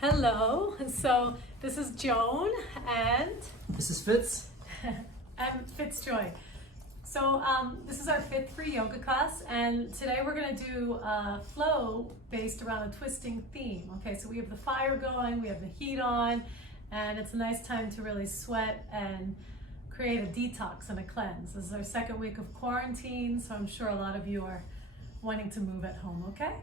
Hello, so this is Joan and This is Fitz. I'm Fitzjoy. So this is our fifth free yoga class, and today we're going to do a flow based around a twisting theme. Okay, so we have the fire going, we have the heat on, and it's a nice time to really sweat and create a detox and a cleanse. This is our second week of quarantine, so I'm sure a lot of you are wanting to move at home, okay?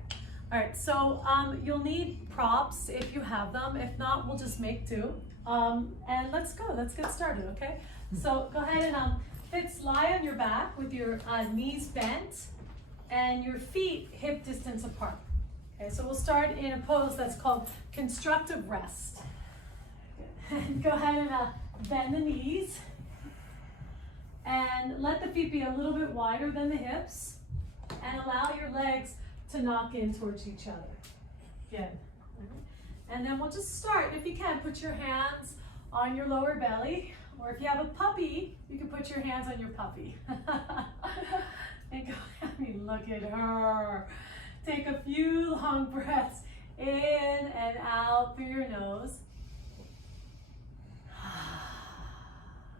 All right, so you'll need props if you have them. If not, we'll just make do. And let's go, let's get started, okay? So go ahead and Fitz, lie on your back with your knees bent and your feet hip distance apart. Okay, so we'll start in a pose that's called Constructive Rest. Go ahead and bend the knees and let the feet be a little bit wider than the hips and allow your legs to knock in towards each other. Good. And then we'll just start. If you can, put your hands on your lower belly, or if you have a puppy, you can put your hands on your puppy. And go, I mean, look at her. Take a few long breaths in and out through your nose.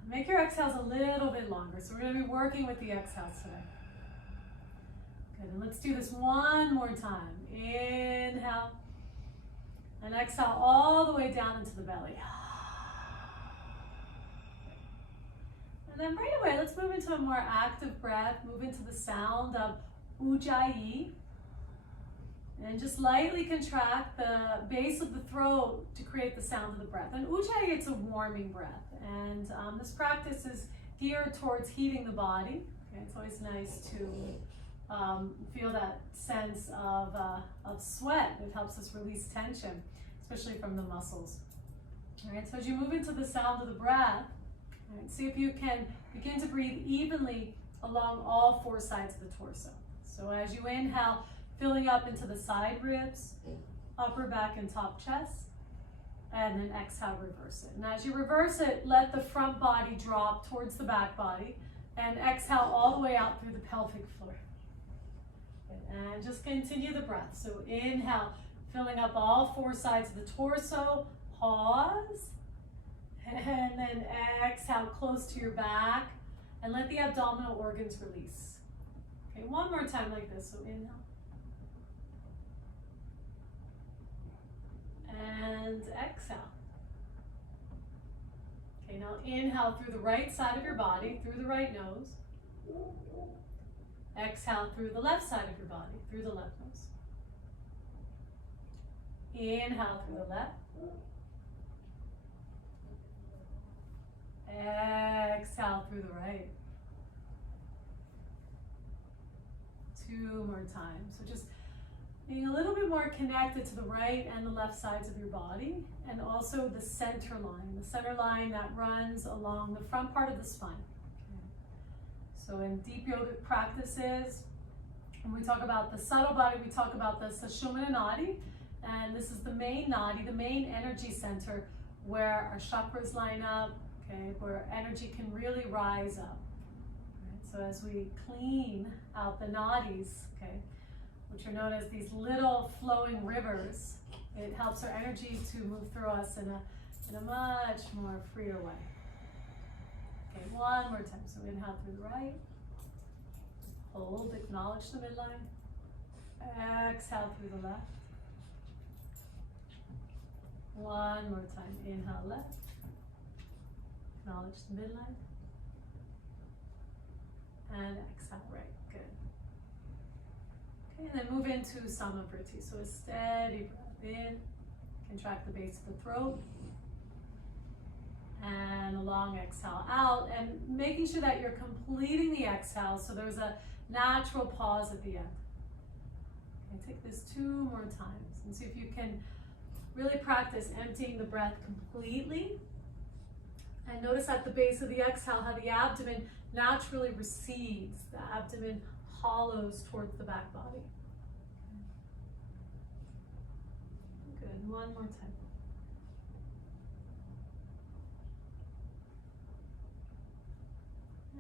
Make your exhales a little bit longer. So we're going to be working with the exhales today. Good, and let's do this one more time. Inhale, and exhale all the way down into the belly. And then right away, let's move into a more active breath, move into the sound of Ujjayi. And just lightly contract the base of the throat to create the sound of the breath. And Ujjayi, it's a warming breath. And this practice is geared towards heating the body. Okay, it's always nice to feel that sense of sweat. It helps us release tension, especially from the muscles. All right, so as you move into the sound of the breath, all right, see if you can begin to breathe evenly along all four sides of the torso. So as you inhale, filling up into the side ribs, upper back and top chest, and then exhale, reverse it. And as you reverse it, let the front body drop towards the back body, and exhale all the way out through the pelvic floor. And just continue the breath. So inhale, filling up all four sides of the torso, pause, and then exhale close to your back, and let the abdominal organs release. Okay, one more time like this. So inhale. And exhale. Okay, now inhale through the right side of your body, through the right nose. Exhale through the left side of your body, through the left nose. Inhale through the left. Exhale through the right. Two more times. So just being a little bit more connected to the right and the left sides of your body, and also the center line that runs along the front part of the spine. So in deep yogic practices, when we talk about the subtle body, we talk about the Sushumna Nadi, and this is the main nadi, the main energy center where our chakras line up, okay, where energy can really rise up. Right? So as we clean out the nadis, okay, which are known as these little flowing rivers, it helps our energy to move through us in a much more freer way. Okay, one more time. So inhale through the right. Hold, acknowledge the midline. Exhale through the left. One more time. Inhale left. Acknowledge the midline. And exhale right. Good. Okay, and then move into Samavriti. So a steady breath in. Contract the base of the throat. And a long exhale out, and making sure that you're completing the exhale, so there's a natural pause at the end. Okay, take this two more times and see if you can really practice emptying the breath completely. And notice at the base of the exhale how the abdomen naturally recedes. The abdomen hollows towards the back body. Good, one more time.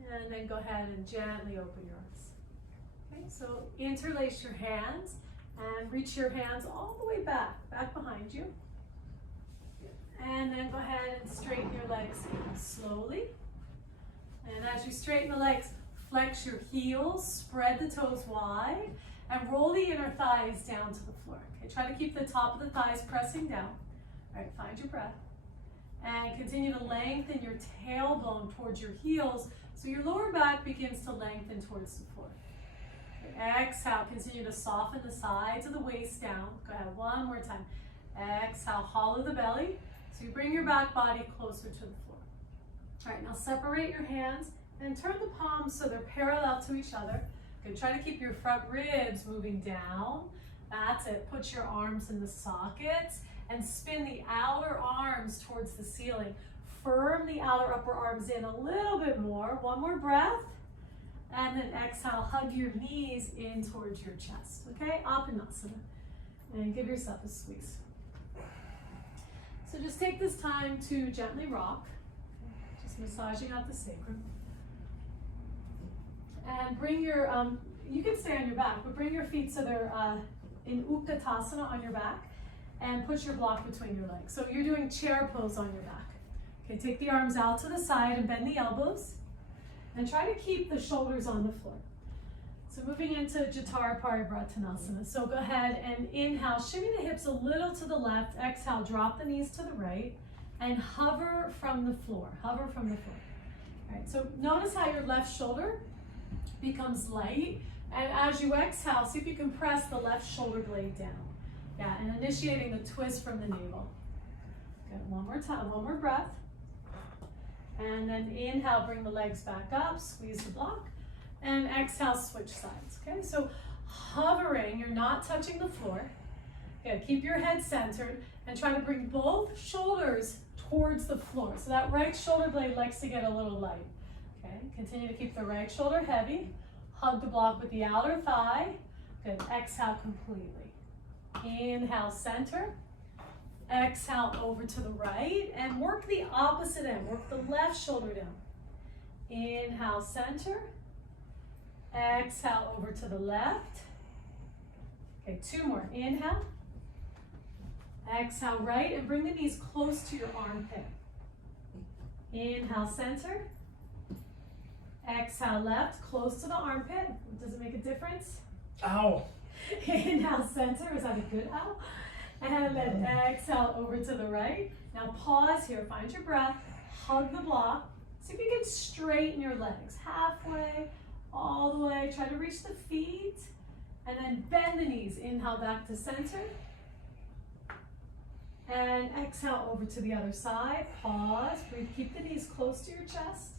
And then go ahead and gently open your eyes. Okay, so interlace your hands and reach your hands all the way back behind you. then go ahead and straighten your legs slowly. And as you straighten the legs, flex your heels, spread the toes wide, and roll the inner thighs down to the floor. Okay, try to keep the top of the thighs pressing down. All right, find your breath. And continue to lengthen your tailbone towards your heels so your lower back begins to lengthen towards the floor. Okay, exhale, continue to soften the sides of the waist down. Go ahead, one more time. Exhale, hollow the belly. So you bring your back body closer to the floor. All right, now separate your hands and turn the palms so they're parallel to each other. Good, try to keep your front ribs moving down. That's it, put your arms in the sockets and spin the outer arms towards the ceiling. Firm the outer upper arms in a little bit more. One more breath. And then exhale, hug your knees in towards your chest. Okay, Uttanasana. And give yourself a squeeze. So just take this time to gently rock. Just massaging out the sacrum. And bring your, you can stay on your back, but bring your feet so they're in Uttanasana on your back. And put your block between your legs. So you're doing chair pose on your back. Okay, take the arms out to the side and bend the elbows. And try to keep the shoulders on the floor. So moving into Jatara Paribhatanasana. So go ahead and inhale, shimmy the hips a little to the left. Exhale, drop the knees to the right. And hover from the floor. Hover from the floor. All right, so notice how your left shoulder becomes light. And as you exhale, see if you can press the left shoulder blade down. Yeah, and initiating the twist from the navel. Good, one more time, one more breath. And then inhale, bring the legs back up, squeeze the block. And exhale, switch sides, okay? So hovering, you're not touching the floor. Good, keep your head centered and try to bring both shoulders towards the floor. So that right shoulder blade likes to get a little light, okay? Continue to keep the right shoulder heavy. Hug the block with the outer thigh. Good, exhale completely. Inhale, center. Exhale, over to the right. And work the opposite end. Work the left shoulder down. Inhale, center. Exhale, over to the left. Okay, two more. Inhale. Exhale, right. And bring the knees close to your armpit. Inhale, center. Exhale, left. Close to the armpit. Does it make a difference? Ow. Inhale, center. Is that a good ow? And then exhale over to the right. Now pause here. Find your breath. Hug the block. See if you can straighten your legs. Halfway, all the way. Try to reach the feet. And then bend the knees. Inhale back to center. And exhale over to the other side. Pause. Breathe. Keep the knees close to your chest.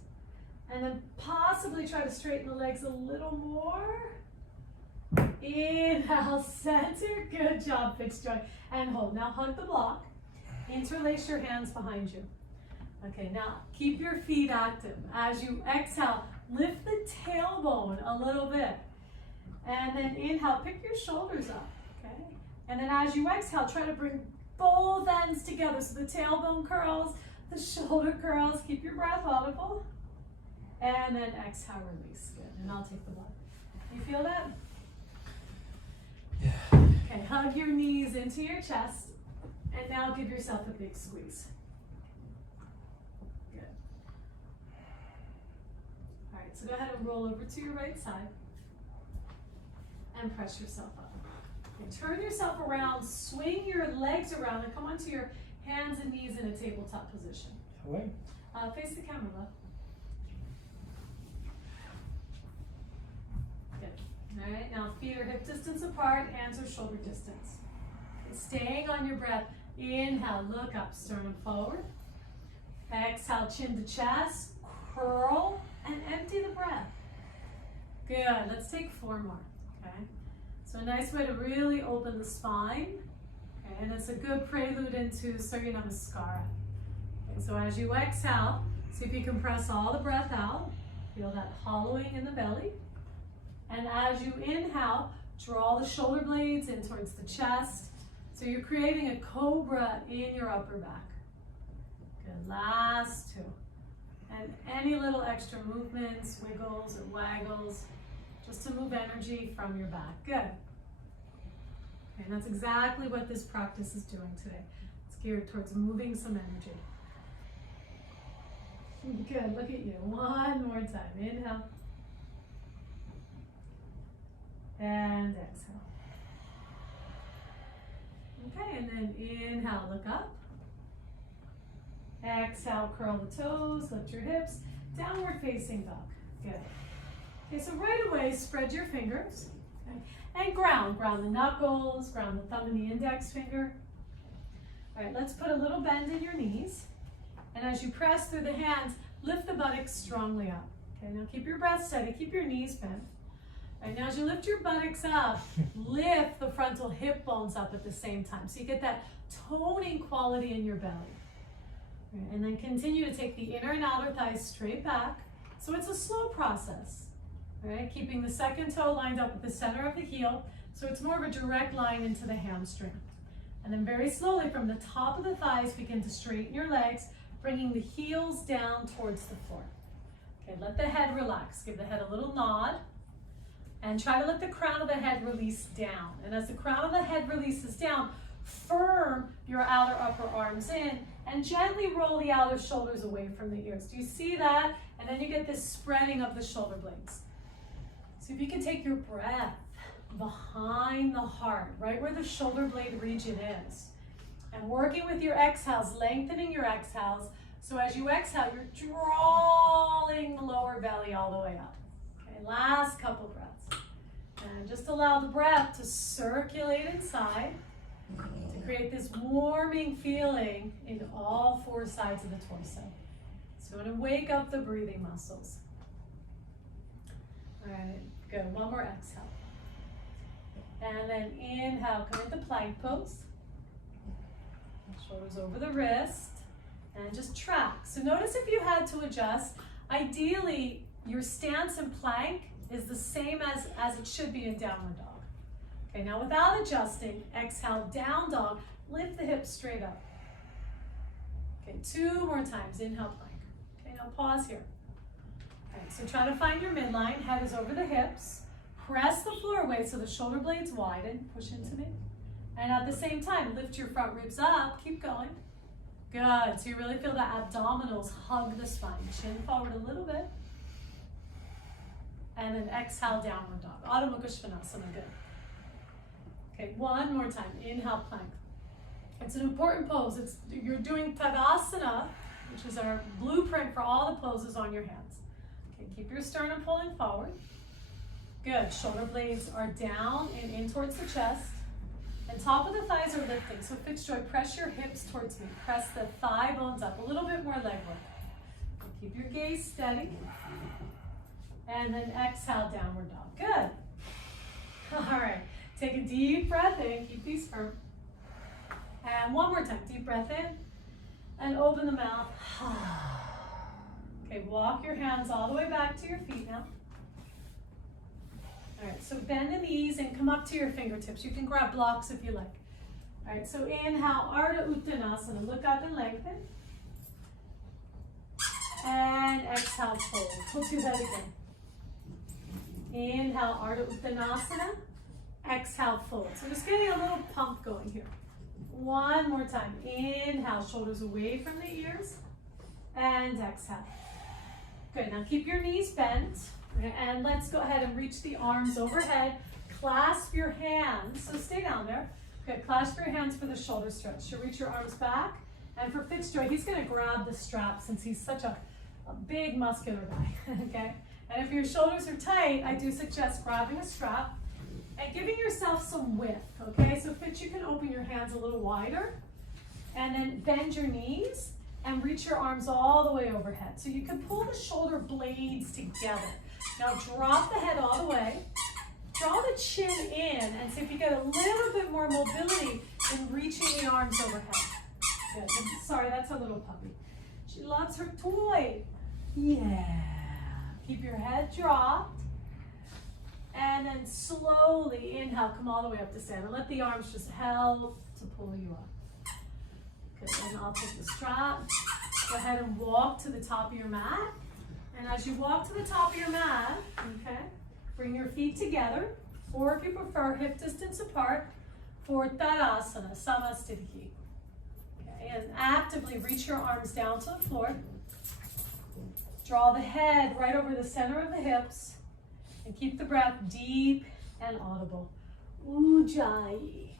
And then possibly try to straighten the legs a little more. Inhale, center. Good job, fixed joint. And hold. Now hug the block. Interlace your hands behind you. Okay, now keep your feet active. As you exhale, lift the tailbone a little bit. And then inhale, pick your shoulders up. Okay? And then as you exhale, try to bring both ends together. So the tailbone curls, the shoulder curls. Keep your breath audible. And then exhale, release. Good. And I'll take the blood. You feel that? Yeah. Okay, hug your knees into your chest, and now give yourself a big squeeze. Good. All right, so go ahead and roll over to your right side, and press yourself up. Okay, turn yourself around, swing your legs around, and come onto your hands and knees in a tabletop position. Away. Face the camera, bud. All right, now feet are hip distance apart, hands are shoulder distance. Okay, staying on your breath, inhale, look up, sternum forward. Exhale, chin to chest, curl, and empty the breath. Good, let's take 4 more, okay? So a nice way to really open the spine, okay, and it's a good prelude into Surya Namaskara. Okay, so as you exhale, see if you can press all the breath out, feel that hollowing in the belly. And as you inhale, draw the shoulder blades in towards the chest. So you're creating a cobra in your upper back. Good, last 2. And any little extra movements, wiggles or waggles, just to move energy from your back. Good. Okay, and that's exactly what this practice is doing today. It's geared towards moving some energy. Good, look at you. One more time. Inhale. And exhale. Okay, and then inhale, look up. Exhale, curl the toes, lift your hips. Downward facing dog. Good. Okay, so right away, spread your fingers. Okay, and ground the knuckles, ground the thumb and the index finger. All right, let's put a little bend in your knees. And as you press through the hands, lift the buttocks strongly up. Okay, now keep your breath steady, keep your knees bent. All right, now as you lift your buttocks up, lift the frontal hip bones up at the same time. So you get that toning quality in your belly. All right, and then continue to take the inner and outer thighs straight back. So it's a slow process. All right, keeping the second toe lined up with the center of the heel. So it's more of a direct line into the hamstring. And then very slowly from the top of the thighs, begin to straighten your legs, bringing the heels down towards the floor. Okay, let the head relax. Give the head a little nod. And try to let the crown of the head release down. And as the crown of the head releases down, firm your outer upper arms in and gently roll the outer shoulders away from the ears. Do you see that? And then you get this spreading of the shoulder blades. So if you can take your breath behind the heart, right where the shoulder blade region is, and working with your exhales, lengthening your exhales. So as you exhale, you're drawing the lower belly all the way up. Okay, last couple breaths. And just allow the breath to circulate inside to create this warming feeling in all four sides of the torso. So you want to wake up the breathing muscles. All right, good. One more exhale. And then inhale, come into plank pose. Shoulders over the wrist. And just track. So notice if you had to adjust, ideally your stance in plank is the same as it should be in downward dog. Okay, now without adjusting, exhale, down dog, lift the hips straight up. Okay, 2 more times, inhale, plank. Okay, now pause here. Okay, so try to find your midline, head is over the hips, press the floor away so the shoulder blades widen, push into me. And at the same time, lift your front ribs up, keep going. Good, so you really feel the abdominals hug the spine. Chin forward a little bit. And then exhale, downward dog. Adho Mukha Svanasana, good. Okay, one more time. Inhale, plank. It's an important pose. You're doing Tadasana, which is our blueprint for all the poses on your hands. Okay, keep your sternum pulling forward. Good, shoulder blades are down and in towards the chest. And top of the thighs are lifting. So Fitzjoy, press your hips towards me. Press the thigh bones up. A little bit more leg work. Keep your gaze steady. And then exhale, downward dog. Good. All right. Take a deep breath in. Keep these firm. And one more time. Deep breath in. And open the mouth. Okay, walk your hands all the way back to your feet now. All right, so bend the knees and come up to your fingertips. You can grab blocks if you like. All right, so inhale, Ardha Uttanasana. Look up and lengthen. And exhale, fold. We'll do that again. Inhale, Ardha Uttanasana. Exhale, fold. So just getting a little pump going here. One more time. Inhale, shoulders away from the ears. And exhale. Good, now keep your knees bent. And let's go ahead and reach the arms overhead. Clasp your hands. So stay down there. Good, clasp your hands for the shoulder stretch. So reach your arms back. And for Fitzjoy, he's going to grab the strap since he's such a big muscular guy. Okay? And if your shoulders are tight, I do suggest grabbing a strap and giving yourself some width. Okay? So Fitz, you can open your hands a little wider. And then bend your knees and reach your arms all the way overhead. So you can pull the shoulder blades together. Now drop the head all the way, draw the chin in, and see if you get a little bit more mobility in reaching the arms overhead. Good. Sorry, that's a little puppy. She loves her toy. Yeah. Keep your head dropped, and then slowly inhale, come all the way up to stand, and let the arms just help to pull you up. Good, and I'll take the strap. Go ahead and walk to the top of your mat. And as you walk to the top of your mat, okay, bring your feet together, or if you prefer, hip distance apart for Tadasana, Samasthiti. Okay, Okay, and actively reach your arms down to the floor. Draw the head right over the center of the hips and keep the breath deep and audible. Ujjayi.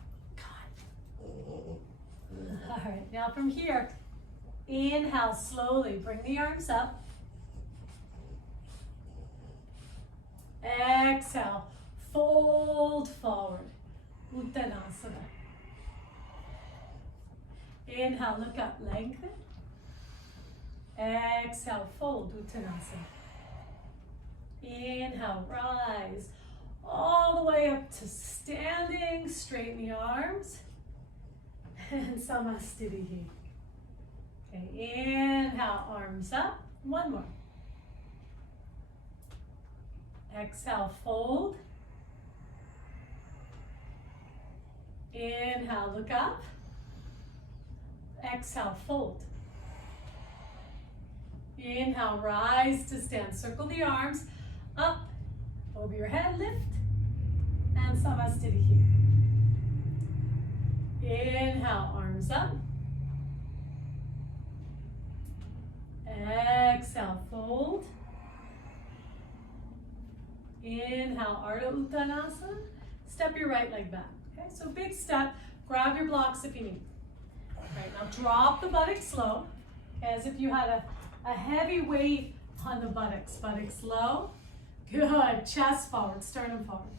All right, now from here, inhale slowly, bring the arms up. Exhale, fold forward, Uttanasana. Inhale, look up, lengthen. Exhale, fold, Uttanasana. Inhale, rise all the way up to standing, straighten the arms, and Samastitihi. Okay, inhale, arms up, one more. Exhale, fold. Inhale, look up. Exhale, fold. Inhale, rise to stand. Circle the arms up, over your head, lift, and Samastitihi. Inhale, arms up. Exhale, fold. Inhale, Ardha Uttanasana. Step your right leg back. Okay, so big step. Grab your blocks if you need. All right, now drop the buttocks low, okay, as if you had a heavy weight on the buttocks. Buttocks low. Good. Chest forward, sternum forward.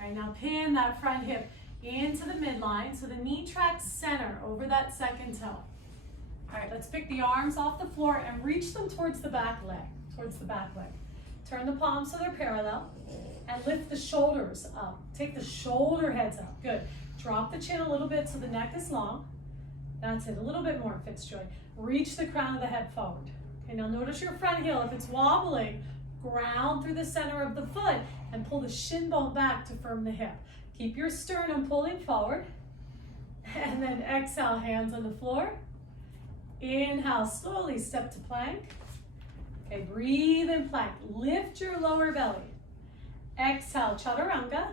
All right, now pin that front hip into the midline so the knee tracks center over that second toe. All right, let's pick the arms off the floor and reach them towards the back leg, Turn the palms so they're parallel and lift the shoulders up. Take the shoulder heads up. Good. Drop the chin a little bit so the neck is long. That's it. A little bit more, Fitzjoy. Reach the crown of the head forward. Okay, now notice your front heel. If it's wobbling, ground through the center of the foot and pull the shin bone back to firm the hip. Keep your sternum pulling forward. And then exhale, hands on the floor. Inhale, slowly step to plank. Okay, breathe in plank. Lift your lower belly. Exhale, chaturanga,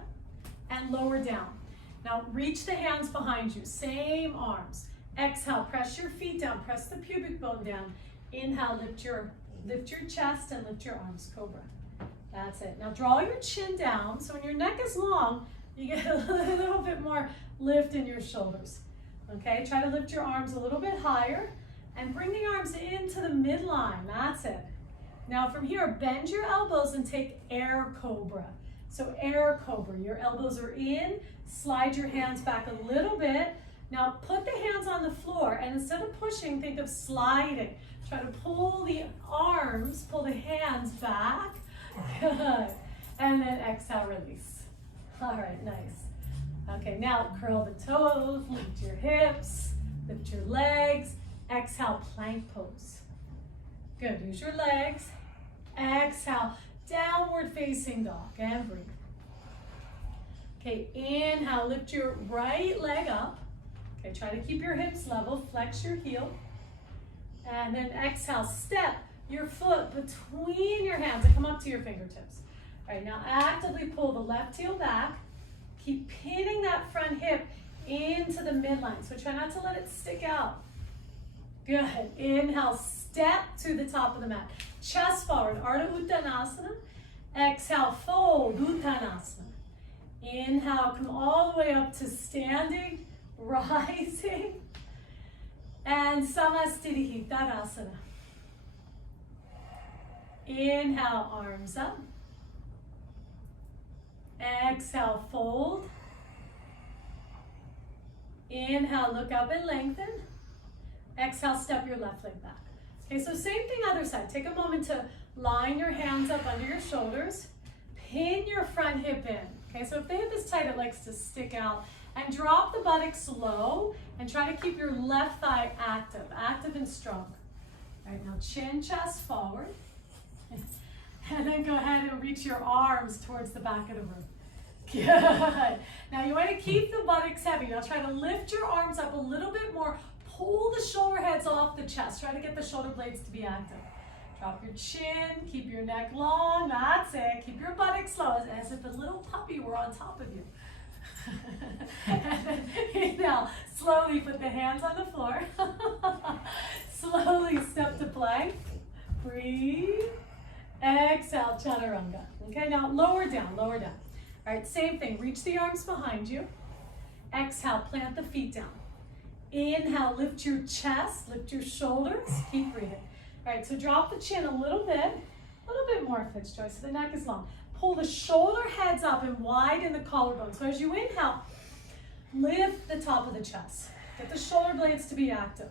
and lower down. Now reach the hands behind you, same arms. Exhale, press your feet down, press the pubic bone down. Inhale, lift your chest and lift your arms, cobra. That's it. Now draw your chin down, so when your neck is long, you get a little bit more lift in your shoulders. Okay, try to lift your arms a little bit higher and bring the arms into the midline. That's it. Now from here, bend your elbows and take air cobra. So air cobra, your elbows are in, slide your hands back a little bit. Now put the hands on the floor and instead of pushing, think of sliding. Try to pull the arms, pull the hands back. Good. And then exhale, release. All right, nice. Okay, now curl the toes, lift your hips, lift your legs. Exhale, plank pose. Good, use your legs. Exhale, downward facing dog, and breathe. Okay, inhale, lift your right leg up. Okay, try to keep your hips level, flex your heel. And then exhale, step your foot between your hands and come up to your fingertips. All right, now actively pull the left heel back. Keep pinning that front hip into the midline, so try not to let it stick out. Good. Inhale, step to the top of the mat. Chest forward, Ardha Uttanasana. Exhale, fold, Uttanasana. Inhale, come all the way up to standing, rising. And Samastitihi, Tadasana. Inhale, arms up. Exhale, fold. Inhale, look up and lengthen. Exhale, step your left leg back. Okay, so same thing other side. Take a moment to line your hands up under your shoulders. Pin your front hip in. Okay, so if the hip is tight, it likes to stick out. And drop the buttocks low and try to keep your left thigh active and strong. All right, now chin, chest forward. And then go ahead and reach your arms towards the back of the room. Good. Now you want to keep the buttocks heavy. Now try to lift your arms up a little bit more. Pull the shoulder heads off the chest. Try to get the shoulder blades to be active. Drop your chin, keep your neck long. That's it. Keep your buttocks low as if a little puppy were on top of you. And then inhale, slowly put the hands on the floor. Slowly step to plank. Breathe. Exhale, chaturanga. Okay, now lower down, lower down. All right, same thing. Reach the arms behind you. Exhale, plant the feet down. Inhale, lift your chest, lift your shoulders. Keep breathing. All right, so drop the chin a little bit more, Fitzjoy, so the neck is long. Pull the shoulder heads up and widen the collarbone. So as you inhale, lift the top of the chest. Get the shoulder blades to be active.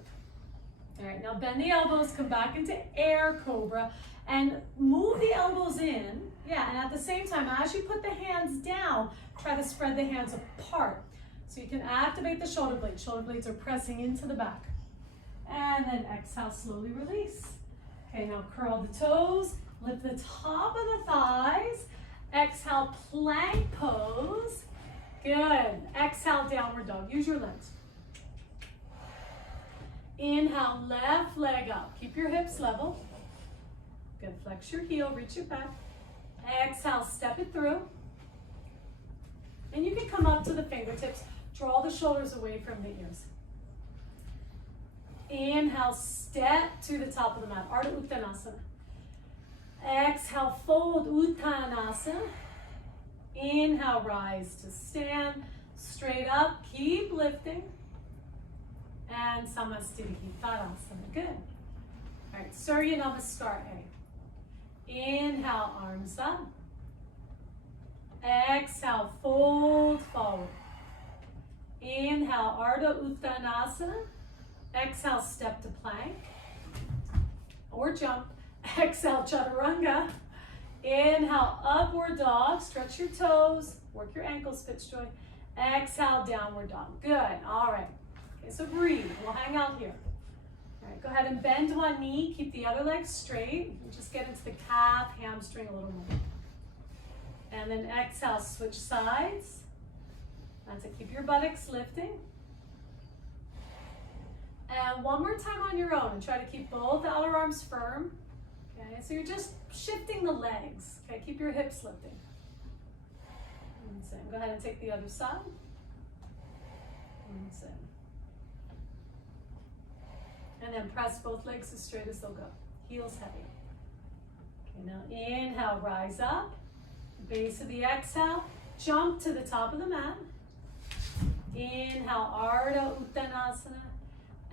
All right, now bend the elbows, come back into air cobra, and move the elbows in. Yeah, and at the same time, as you put the hands down, try to spread the hands apart. So you can activate the shoulder blades. Shoulder blades are pressing into the back. And then exhale, slowly release. Okay, now curl the toes, lift the top of the thighs. Exhale, plank pose. Good. Exhale, downward dog. Use your legs. Inhale, left leg up. Keep your hips level. Good. Flex your heel, reach it back. Exhale, step it through. And you can come up to the fingertips. Draw the shoulders away from the ears. Inhale, step to the top of the mat. Ardha Uttanasana. Exhale, fold Uttanasana. Inhale, rise to stand. Straight up, keep lifting. And Samasthiti-Tadasana. Good. All right, Surya Namaskar A. Inhale, arms up. Exhale, fold forward. Inhale, Ardha Uttanasana. Exhale, step to plank or jump. Exhale, chaturanga. Inhale, upward dog. Stretch your toes. Work your ankles, Fitzjoy. Exhale, downward dog. Good. All right. Okay, so breathe. We'll hang out here. All right, go ahead and bend one knee. Keep the other leg straight. And just get into the calf, hamstring a little more. And then exhale, switch sides. That's it. Keep your buttocks lifting. And one more time on your own. And try to keep both outer arms firm. Okay, so you're just shifting the legs. Okay, keep your hips lifting. And same. Go ahead and take the other side. And same. And then press both legs as straight as they'll go. Heels heavy. Okay, now inhale, rise up. Base of the exhale, jump to the top of the mat. Inhale, Ardha Uttanasana.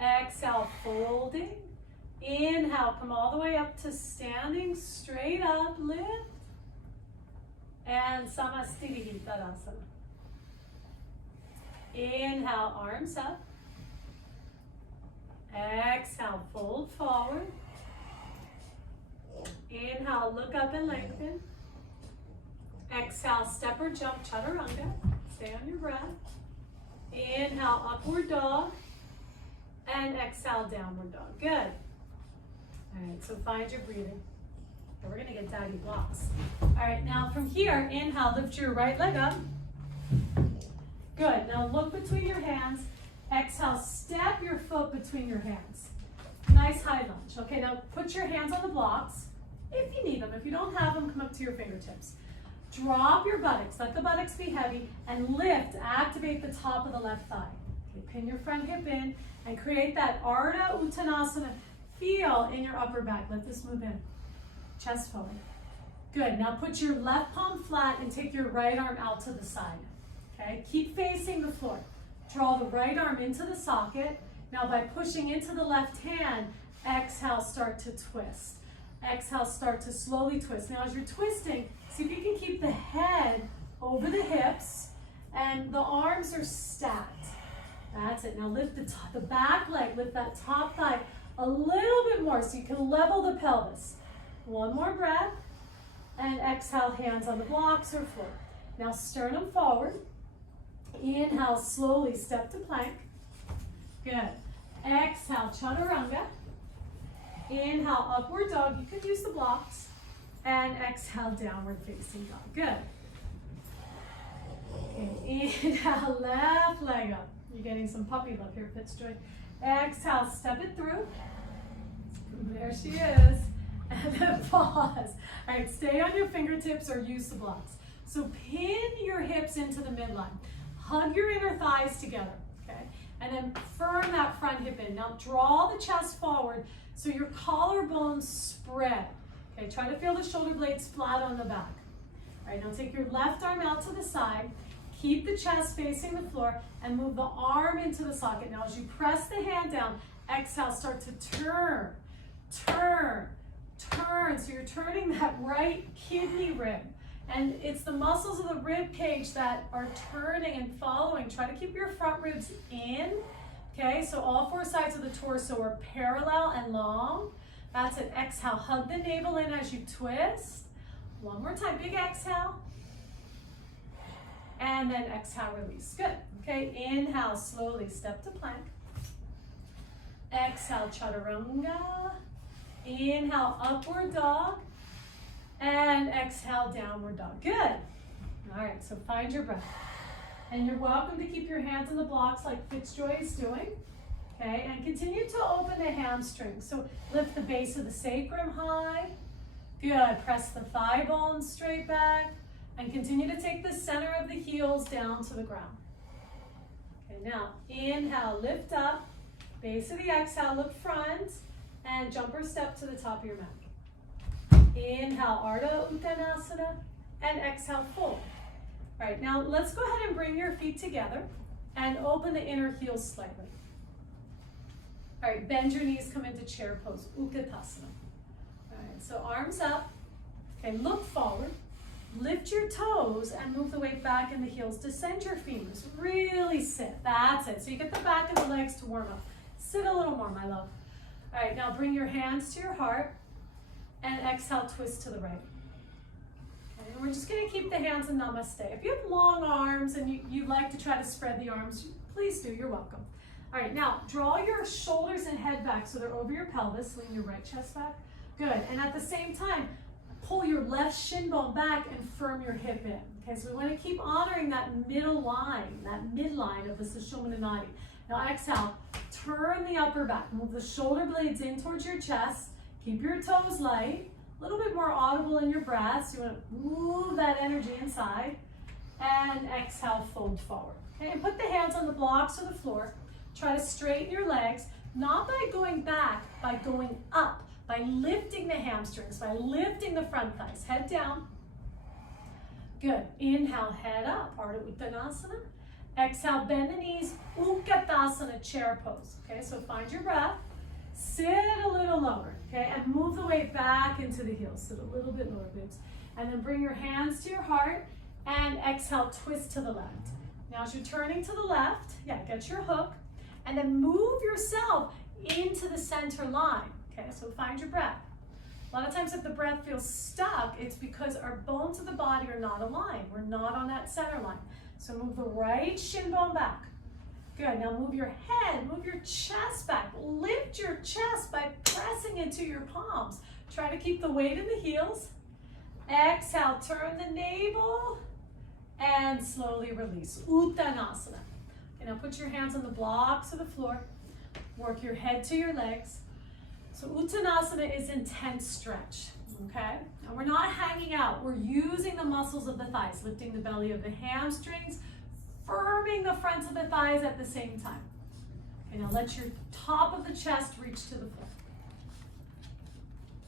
Exhale, folding. Inhale, come all the way up to standing, straight up, lift. And Samasthiti-Tadasana. Inhale, arms up. Exhale, fold forward. Inhale, look up and lengthen. Exhale, step or jump, chaturanga. Stay on your breath. Inhale, upward dog. And exhale, downward dog. Good. All right, so find your breathing. Okay, we're gonna get daddy blocks. All right, now from here, inhale, lift your right leg up. Good, now look between your hands. Exhale, step your foot between your hands. Nice high lunge. Okay, now put your hands on the blocks if you need them. If you don't have them, come up to your fingertips. Drop your buttocks, let the buttocks be heavy, and lift, activate the top of the left thigh. Okay, pin your front hip in and create that Ardha Uttanasana feel in your upper back. Let this move in. Chest forward. Good, now put your left palm flat and take your right arm out to the side. Okay, keep facing the floor. Draw the right arm into the socket. Now by pushing into the left hand, exhale, start to twist. Exhale, start to slowly twist. Now as you're twisting, see if you can keep the head over the hips and the arms are stacked. That's it. Now lift the back leg, lift that top thigh a little bit more so you can level the pelvis. One more breath. And exhale, hands on the blocks or floor. Now sternum forward. Inhale, slowly step to plank. Good. Exhale, chaturanga. Inhale, upward dog. You could use the blocks. And exhale, downward facing dog. Good. Okay. Inhale, left leg up. You're getting some puppy love here, Fitzjoy. Exhale, step it through. There she is. And then pause. All right, stay on your fingertips or use the blocks. So pin your hips into the midline. Hug your inner thighs together, okay? And then firm that front hip in. Now draw the chest forward so your collarbones spread. Okay, try to feel the shoulder blades flat on the back. All right, now take your left arm out to the side. Keep the chest facing the floor and move the arm into the socket. Now as you press the hand down, exhale, start to turn, turn, turn. So you're turning that right kidney rib. And it's the muscles of the rib cage that are turning and following. Try to keep your front ribs in. Okay, so all four sides of the torso are parallel and long. That's it. Exhale, hug the navel in as you twist. One more time, big exhale. And then exhale, release. Good. Okay, inhale, slowly step to plank. Exhale, chaturanga. Inhale, upward dog. And exhale, downward dog. Good. All right, so find your breath. And you're welcome to keep your hands in the blocks like Fitzjoy is doing. Okay, and continue to open the hamstrings. So lift the base of the sacrum high. Good. Press the thigh bones straight back. And continue to take the center of the heels down to the ground. Okay, now inhale, lift up. Base of the exhale, look front. And jumper step to the top of your mat. Inhale, Ardha Uttanasana. And exhale, fold. All right, now let's go ahead and bring your feet together and open the inner heels slightly. All right, bend your knees, come into chair pose, Uttanasana. All right, so arms up. Okay, look forward. Lift your toes and move the weight back in the heels. Descend your femurs. Really sit. That's it. So you get the back of the legs to warm up. Sit a little more, my love. All right, now bring your hands to your heart and exhale, twist to the right. Okay, and we're just going to keep the hands in namaste. If you have long arms and you like to try to spread the arms, please do. You're welcome. All right, now draw your shoulders and head back so they're over your pelvis. Lean your right chest back. Good. And at the same time, pull your left shin bone back and firm your hip in. Okay, so we want to keep honoring that middle line, that midline of the Sushumna Nadi. Now exhale, turn the upper back. Move the shoulder blades in towards your chest. Keep your toes light. A little bit more audible in your breath. So you want to move that energy inside. And exhale, fold forward. Okay, and put the hands on the blocks or the floor. Try to straighten your legs, not by going back, by going up. By lifting the hamstrings, by lifting the front thighs. Head down. Good. Inhale, head up. Ardha Uttanasana. Exhale, bend the knees. Utkatasana, chair pose. Okay, so find your breath. Sit a little lower. Okay, and move the weight back into the heels. Sit a little bit lower, babes. And then bring your hands to your heart. And exhale, twist to the left. Now as you're turning to the left, get your hook. And then move yourself into the center line. Okay, so find your breath. A lot of times if the breath feels stuck, it's because our bones of the body are not aligned. We're not on that center line. So move the right shin bone back. Good, now move your head, move your chest back. Lift your chest by pressing into your palms. Try to keep the weight in the heels. Exhale, turn the navel and slowly release. Uttanasana. Okay, now put your hands on the blocks of the floor. Work your head to your legs. So Uttanasana is intense stretch, okay? And we're not hanging out. We're using the muscles of the thighs, lifting the belly of the hamstrings, firming the fronts of the thighs at the same time. Okay, now let your top of the chest reach to the floor.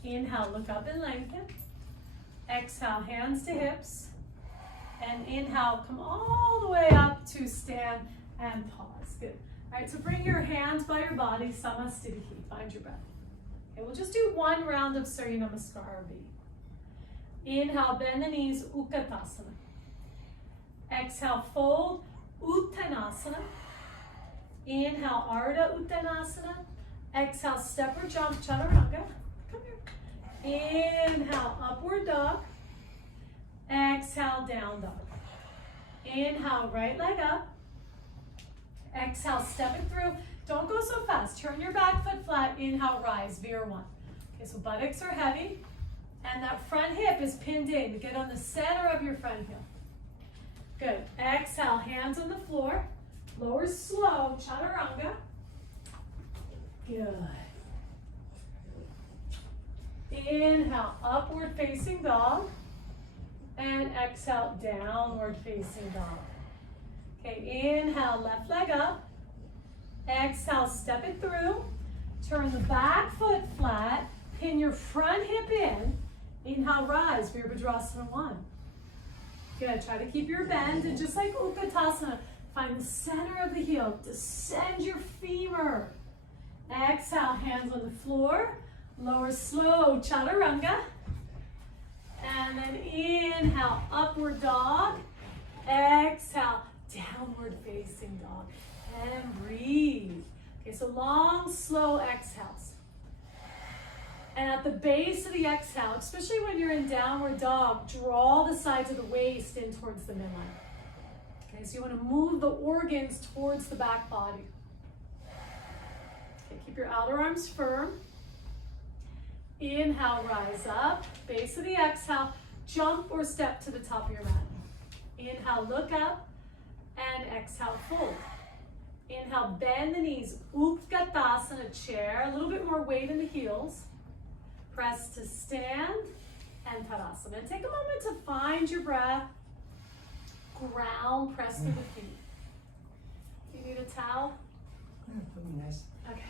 Inhale, look up and lengthen. Exhale, hands to hips. And inhale, come all the way up to stand and pause. Good. All right, so bring your hands by your body, Samasthiti. Find your breath. Okay, we'll just do one round of Surya Namaskar or V. Inhale, bend the knees, Utkatasana. Exhale, fold, Uttanasana. Inhale, Ardha Uttanasana. Exhale, step or jump, Chaturanga. Come here. Inhale, upward dog. Exhale, down dog. Inhale, right leg up. Exhale, step it through. Don't go so fast. Turn your back foot flat. Inhale, rise, veer one. Okay, so buttocks are heavy. And that front hip is pinned in to get on the center of your front heel. Good. Exhale, hands on the floor. Lower slow, Chaturanga. Good. Inhale, upward facing dog. And exhale, downward facing dog. Okay, inhale, left leg up. Exhale, step it through. Turn the back foot flat. Pin your front hip in. Inhale, rise, Virabhadrasana 1. Good, try to keep your bend, and just like Utkatasana, find the center of the heel. Descend your femur. Exhale, hands on the floor. Lower slow, Chaturanga. And then inhale, upward dog. Exhale, downward facing dog. And breathe. Okay, so long, slow exhales. And at the base of the exhale, especially when you're in downward dog, draw the sides of the waist in towards the midline. Okay, so you want to move the organs towards the back body. Okay, keep your outer arms firm. Inhale, rise up. Base of the exhale, jump or step to the top of your mat. Inhale, look up, and exhale, fold. Inhale, bend the knees, Utkatasana chair, a little bit more weight in the heels. Press to stand, and Tadasana. Take a moment to find your breath. Ground, press through the feet. Do you need a towel? That'd be nice. Okay.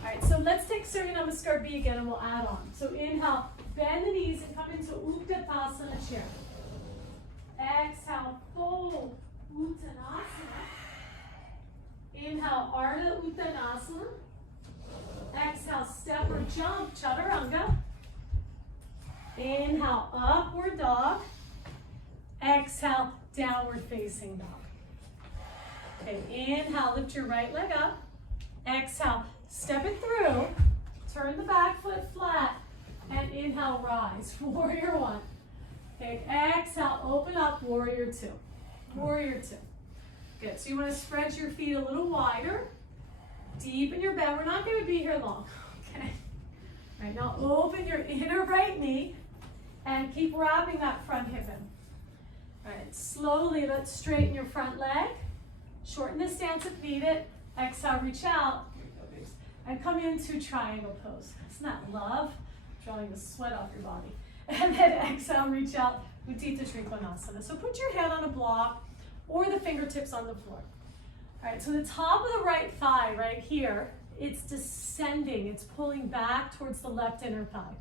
All right, so let's take Surya Namaskar B again, and we'll add on. So inhale, bend the knees and come into Utkatasana chair. Exhale, fold, Uttanasana. Inhale, Ardha Uttanasana. Exhale, step or jump, Chaturanga. Inhale, upward dog. Exhale, downward facing dog. Okay, inhale, lift your right leg up. Exhale, step it through. Turn the back foot flat. And inhale, rise, Warrior 1. Okay, exhale, open up, Warrior 2. Warrior 2. Good, so you want to spread your feet a little wider. Deepen your bend. We're not going to be here long, okay? All right, now open your inner right knee and keep wrapping that front hip in. All right, slowly let's straighten your front leg. Shorten the stance if needed. Exhale, reach out, and come into triangle pose. Isn't that love? Drawing the sweat off your body. And then exhale, reach out, Utthita Trikonasana. So put your hand on a block or the fingertips on the floor. All right, so the top of the right thigh right here, it's descending. It's pulling back towards the left inner thigh.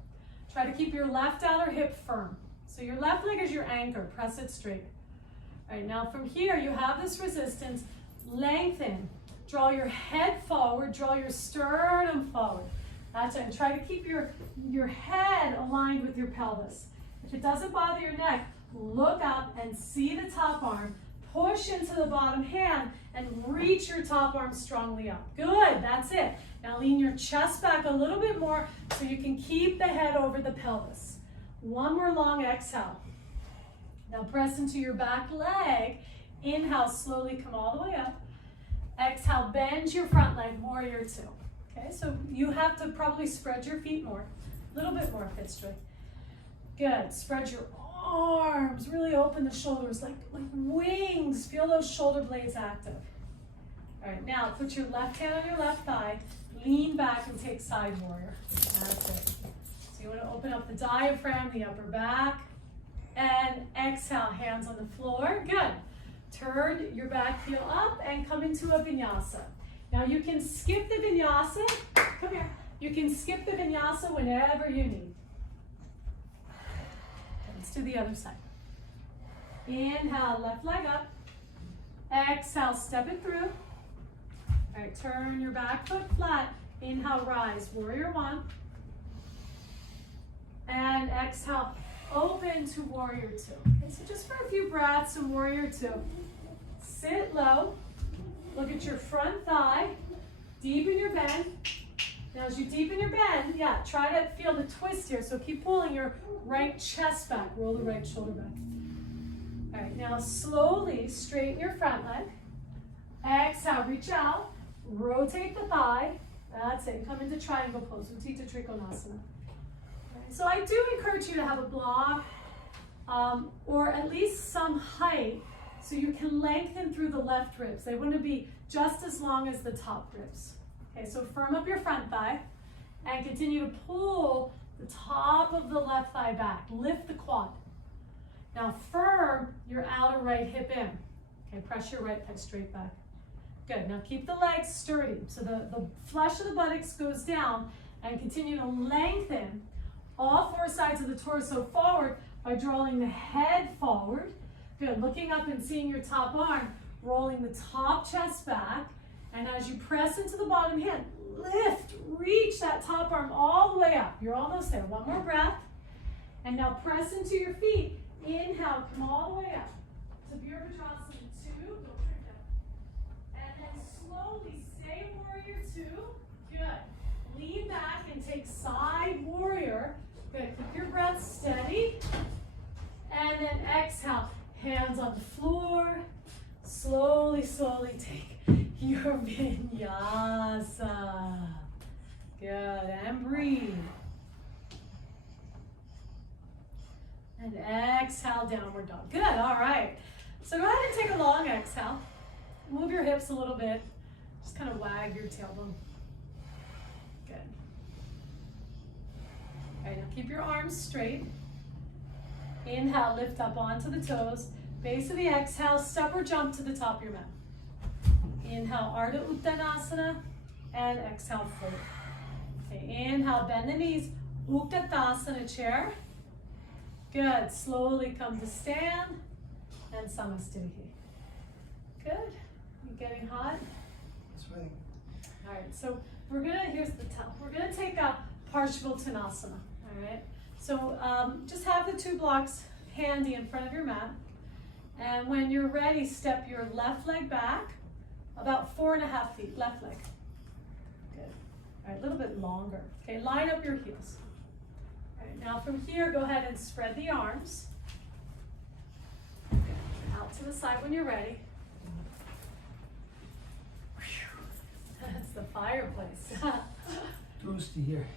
Try to keep your left outer hip firm. So your left leg is your anchor. Press it straight. All right, now from here, you have this resistance. Lengthen. Draw your head forward. Draw your sternum forward. That's it. And try to keep your head aligned with your pelvis. If it doesn't bother your neck, look up and see the top arm. Push into the bottom hand and reach your top arm strongly up. Good, that's it. Now lean your chest back a little bit more so you can keep the head over the pelvis. One more long exhale. Now press into your back leg. Inhale, slowly come all the way up. Exhale, bend your front leg, Warrior 2. Okay, so you have to probably spread your feet more. A little bit more, Fitstray. Good, spread your arms, really open the shoulders like wings. Feel those shoulder blades active. All right, now put your left hand on your left thigh, lean back and take side warrior. That's it. So you want to open up the diaphragm, the upper back, and exhale, hands on the floor. Good. Turn your back heel up and come into a vinyasa. Now you can skip the vinyasa. Come here. You can skip the vinyasa whenever you need. Let's do the other side. Inhale, left leg up. Exhale, step it through. All right, turn your back foot flat. Inhale, rise, Warrior 1. And exhale, open to Warrior 2. Okay, so just for a few breaths in Warrior 2. Sit low. Look at your front thigh. Deepen your bend. Now as you deepen your bend, yeah, try to feel the twist here. So keep pulling your right chest back. Roll the right shoulder back. All right, now slowly straighten your front leg. Exhale, reach out. Rotate the thigh. That's it. Come into triangle pose. Utthita Trikonasana. Okay, so I do encourage you to have a block or at least some height so you can lengthen through the left ribs. They want to be just as long as the top ribs. Okay, so firm up your front thigh and continue to pull the top of the left thigh back. Lift the quad. Now firm your outer right hip in. Okay, press your right thigh straight back. Good, now keep the legs sturdy. So the flesh of the buttocks goes down and continue to lengthen all four sides of the torso forward by drawing the head forward. Good, looking up and seeing your top arm, rolling the top chest back. And as you press into the bottom hand, lift, reach that top arm all the way up. You're almost there. One more breath. And now press into your feet. Inhale, come all the way up. To Virabhadrasana 2, don't drink that. And then slowly stay warrior 2. Good. Lean back and take side warrior. Good, keep your breath steady. And then exhale, hands on the floor. Slowly, slowly take your vinyasa. Good, and breathe. And exhale, downward dog. Good, all right. So go ahead and take a long exhale. Move your hips a little bit. Just kind of wag your tailbone. Good. All right, now keep your arms straight. Inhale, lift up onto the toes. Base of the exhale, step or jump to the top of your mat. Inhale, Ardha Uttanasana, and exhale, fold. Okay, inhale, bend the knees, Uttanasana chair. Good, slowly come to stand, and Samasthiti. Good, you getting hot? That's right. All right, so we're gonna take a Paschimottanasana, all right? So just have the 2 blocks handy in front of your mat. And when you're ready, step your left leg back about 4.5 feet, left leg. Good. All right, a little bit longer. Okay, line up your heels. All right, now from here, go ahead and spread the arms. Good. Out to the side when you're ready. That's the fireplace. Toasty here.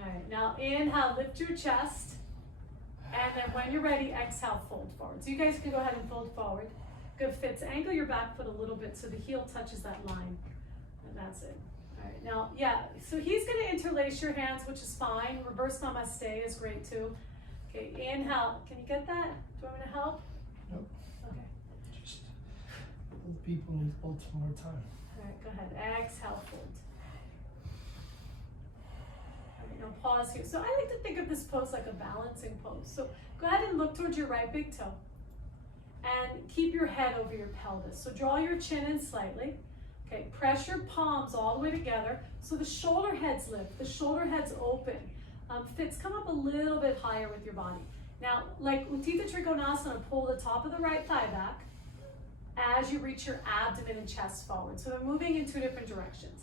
All right, now inhale, lift your chest. And then when you're ready, exhale, fold forward. So you guys can go ahead and fold forward. Good, Fitz. Angle your back foot a little bit so the heel touches that line. And that's it. All right, now, yeah, so he's going to interlace your hands, which is fine. Reverse namaste is great too. Okay, inhale. Can you get that? Do you want me to help? Nope. Okay. Just old people need lots more time. All right, go ahead. Exhale, fold. Now pause here. So I like to think of this pose like a balancing pose. So go ahead and look towards your right big toe and keep your head over your pelvis. So draw your chin in slightly. Okay, press your palms all the way together so the shoulder heads lift, the shoulder heads open. Fitz, come up a little bit higher with your body. Now, like Utthita Trikonasana, pull the top of the right thigh back as you reach your abdomen and chest forward. So they're moving in 2 different directions.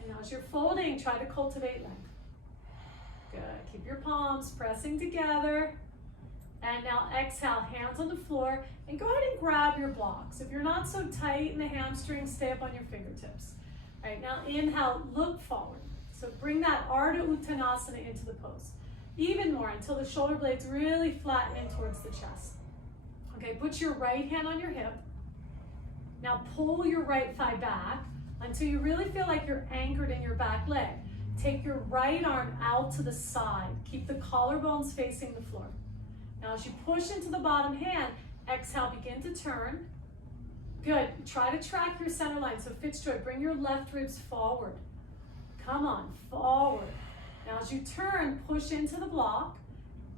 And now as you're folding, try to cultivate length. Good. Keep your palms pressing together. And now exhale, hands on the floor, and go ahead and grab your blocks. If you're not so tight in the hamstrings, stay up on your fingertips. All right, now inhale, look forward. So bring that Ardha Uttanasana into the pose. Even more until the shoulder blades really flatten in towards the chest. Okay, put your right hand on your hip. Now pull your right thigh back until you really feel like you're anchored in your back leg. Take your right arm out to the side. Keep the collarbones facing the floor. Now as you push into the bottom hand, exhale, begin to turn. Good, try to track your center line. So Fitzjoy, bring your left ribs forward. Come on, forward. Now as you turn, push into the block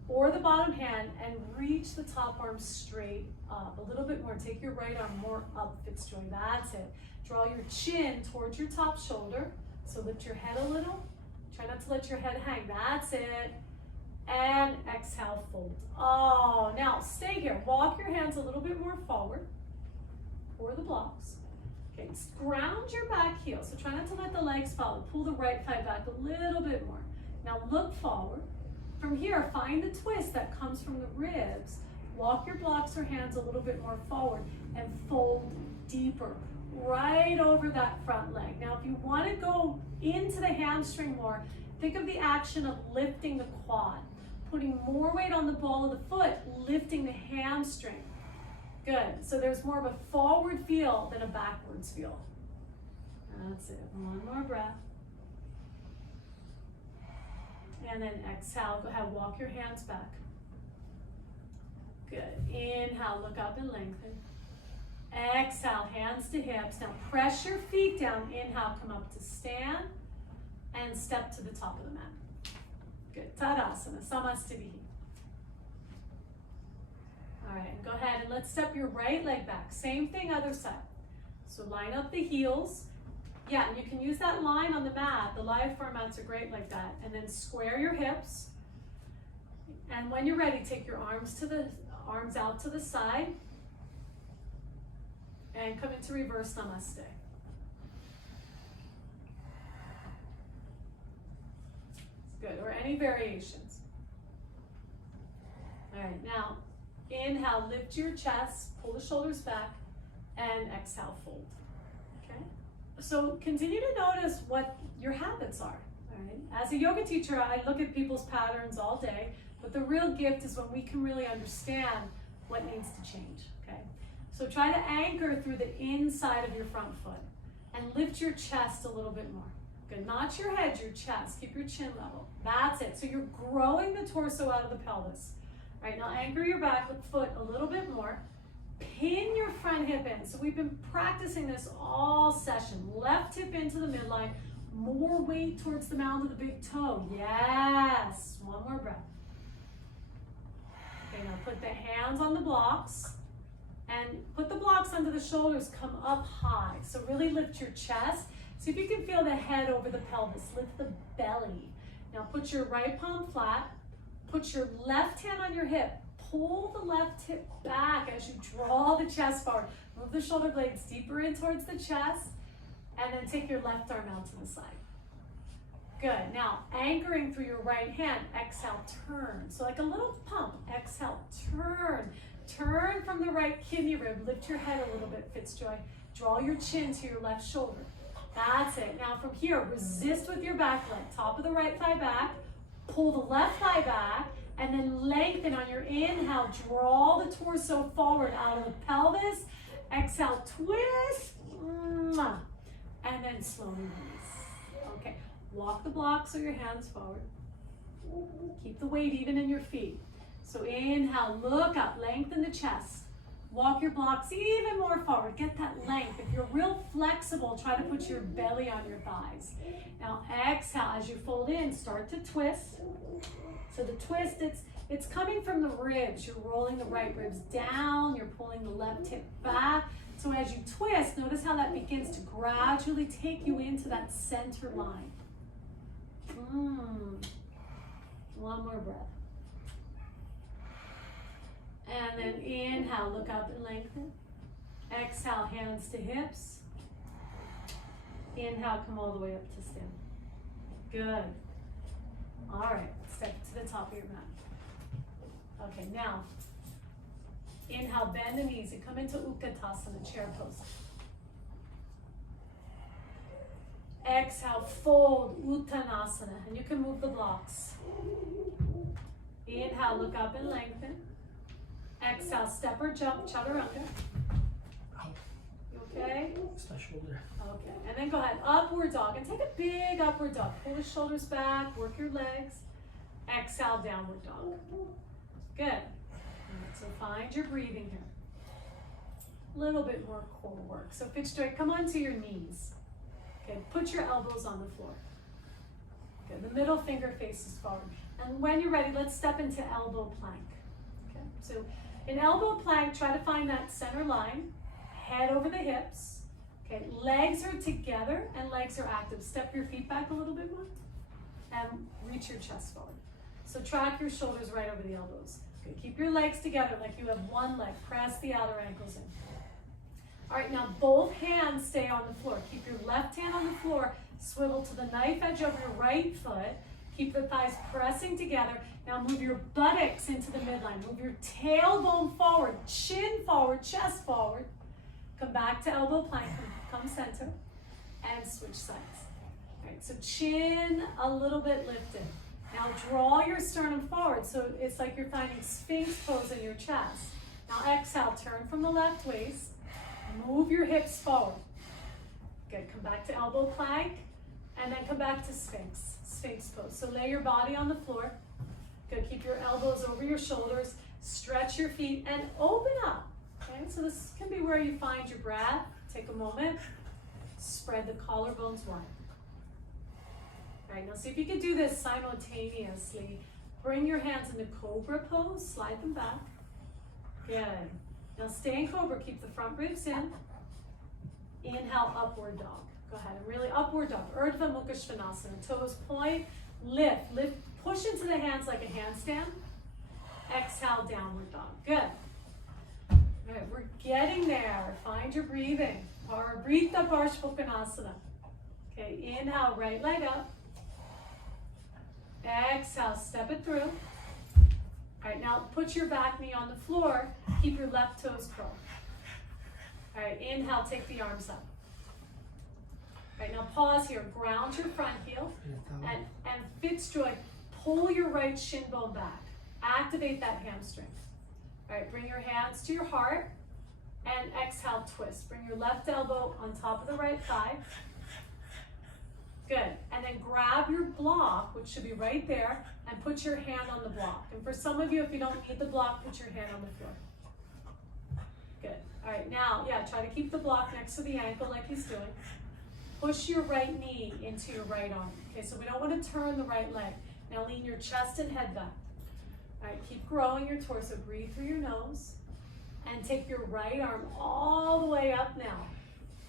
or the bottom hand and reach the top arm straight up. A little bit more, take your right arm more up, Fitzjoy, that's it. Draw your chin towards your top shoulder. So lift your head a little. Try not to let your head hang. That's it. And exhale, fold. Oh, now stay here. Walk your hands a little bit more forward. Pour the blocks. Okay, ground your back heel. So try not to let the legs fall. Pull the right thigh back a little bit more. Now look forward. From here, find the twist that comes from the ribs. Walk your blocks or hands a little bit more forward and fold deeper. Right over that front leg. Now, if you want to go into the hamstring more, think of the action of lifting the quad, putting more weight on the ball of the foot, lifting the hamstring. Good. So there's more of a forward feel than a backwards feel. That's it. One more breath. And then exhale. Go ahead. Walk your hands back. Good. Inhale. Look up and lengthen. Exhale, hands to hips. Now press your feet down. Inhale, come up to stand and step to the top of the mat. Good. Tadasana, Samasthiti. All right, and go ahead and let's step your right leg back. Same thing, other side. So line up the heels. Yeah, and you can use that line on the mat. The live form mats are great like that. And then square your hips. And when you're ready, take your arms out to the side. And come into reverse namaste. Good, or any variations. All right, now inhale, lift your chest, pull the shoulders back, and exhale, fold. Okay? So continue to notice what your habits are. All right? As a yoga teacher, I look at people's patterns all day, but the real gift is when we can really understand what needs to change. Okay? So try to anchor through the inside of your front foot and lift your chest a little bit more. Good, not your head, your chest. Keep your chin level. That's it. So you're growing the torso out of the pelvis. All right, now anchor your back foot a little bit more. Pin your front hip in. So we've been practicing this all session. Left hip into the midline. More weight towards the mound of the big toe. Yes. One more breath. Okay, now put the hands on the blocks. And put the blocks under the shoulders. Come up high. So really lift your chest. See if you can feel the head over the pelvis. Lift the belly. Now put your right palm flat. Put your left hand on your hip. Pull the left hip back as you draw the chest forward. Move the shoulder blades deeper in towards the chest. And then take your left arm out to the side. Good. Now anchoring through your right hand. Exhale, turn. So like a little pump. Exhale, turn. Turn from the right kidney rib. Lift your head a little bit, Fitzjoy. Draw your chin to your left shoulder. That's it. Now from here, resist with your back leg. Top of the right thigh back. Pull the left thigh back. And then lengthen on your inhale. Draw the torso forward out of the pelvis. Exhale, twist. And then slowly release. Okay. Walk the blocks or your hands forward. Keep the weight even in your feet. So inhale, look up, lengthen the chest. Walk your blocks even more forward. Get that length. If you're real flexible, try to put your belly on your thighs. Now exhale, as you fold in, start to twist. So the twist, it's coming from the ribs. You're rolling the right ribs down. You're pulling the left hip back. So as you twist, notice how that begins to gradually take you into that center line. One more breath. And then inhale, look up and lengthen. Exhale, hands to hips. Inhale, come all the way up to stand. Good. All right, step to the top of your mat. Okay, now, inhale, bend the knees and come into Utkatasana, chair pose. Exhale, fold, Uttanasana, and you can move the blocks. Inhale, look up and lengthen. Exhale, step or jump, chaturanga. You okay? It's my shoulder. Okay, and then go ahead, upward dog, and take a big upward dog. Pull the shoulders back, work your legs. Exhale, downward dog. Good. All right, so find your breathing here. A little bit more core work. So Fitzjoy, come onto your knees. Okay, put your elbows on the floor. Good, the middle finger faces forward. And when you're ready, let's step into elbow plank. Okay, so in elbow plank, try to find that center line. Head over the hips. Okay, legs are together and legs are active. Step your feet back a little bit more and reach your chest forward. So track your shoulders right over the elbows. Okay, keep your legs together like you have one leg. Press the outer ankles in. All right, now both hands stay on the floor. Keep your left hand on the floor. Swivel to the knife edge of your right foot. Keep the thighs pressing together. Now move your buttocks into the midline. Move your tailbone forward, chin forward, chest forward. Come back to elbow plank, come center, and switch sides. All right, so chin a little bit lifted. Now draw your sternum forward, so it's like you're finding Sphinx pose in your chest. Now exhale, turn from the left waist, move your hips forward. Good, come back to elbow plank, and then come back to Sphinx pose. So lay your body on the floor. Good, keep your elbows over your shoulders, stretch your feet, and open up. Okay? Okay, so this can be where you find your breath. Take a moment, spread the collarbones wide. All right, now see if you can do this simultaneously. Bring your hands into Cobra Pose, slide them back. Good. Now stay in Cobra, keep the front ribs in. Inhale, upward dog. Go ahead and really upward dog. Urdhva Mukha Svanasana. Toes point, lift, push into the hands like a handstand. Exhale, downward dog. Good. All right, we're getting there. Find your breathing. Parabhrita Paschimottanasana. Okay, inhale, right leg up. Exhale, step it through. All right, now put your back knee on the floor. Keep your left toes curled. All right, inhale, take the arms up. All right, now pause here. Ground your front heel. And Fitzjoy, pull your right shin bone back. Activate that hamstring. All right, bring your hands to your heart. And exhale, twist. Bring your left elbow on top of the right thigh. Good. And then grab your block, which should be right there, and put your hand on the block. And for some of you, if you don't need the block, put your hand on the floor. Good. All right, now, try to keep the block next to the ankle like he's doing. Push your right knee into your right arm. Okay, so we don't want to turn the right leg. Now lean your chest and head back. All right, keep growing your torso. Breathe through your nose. And take your right arm all the way up now.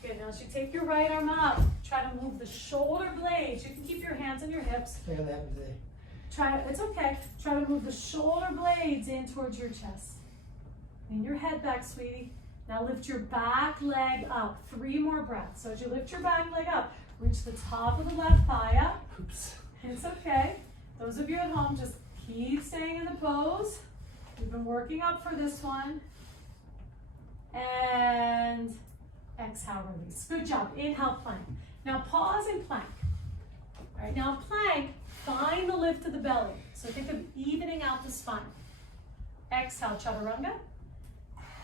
Good, now as you take your right arm up, try to move the shoulder blades. You can keep your hands on your hips. Look at that today. It's okay. Try to move the shoulder blades in towards your chest. Lean your head back, sweetie. Now lift your back leg up. 3 more breaths. So as you lift your back leg up, reach the top of the left thigh up. Oops. It's okay. Those of you at home, just keep staying in the pose. We've been working up for this one. And exhale, release. Good job. Inhale, plank. Now pause and plank. All right, now plank, find the lift of the belly. So think of evening out the spine. Exhale, chaturanga.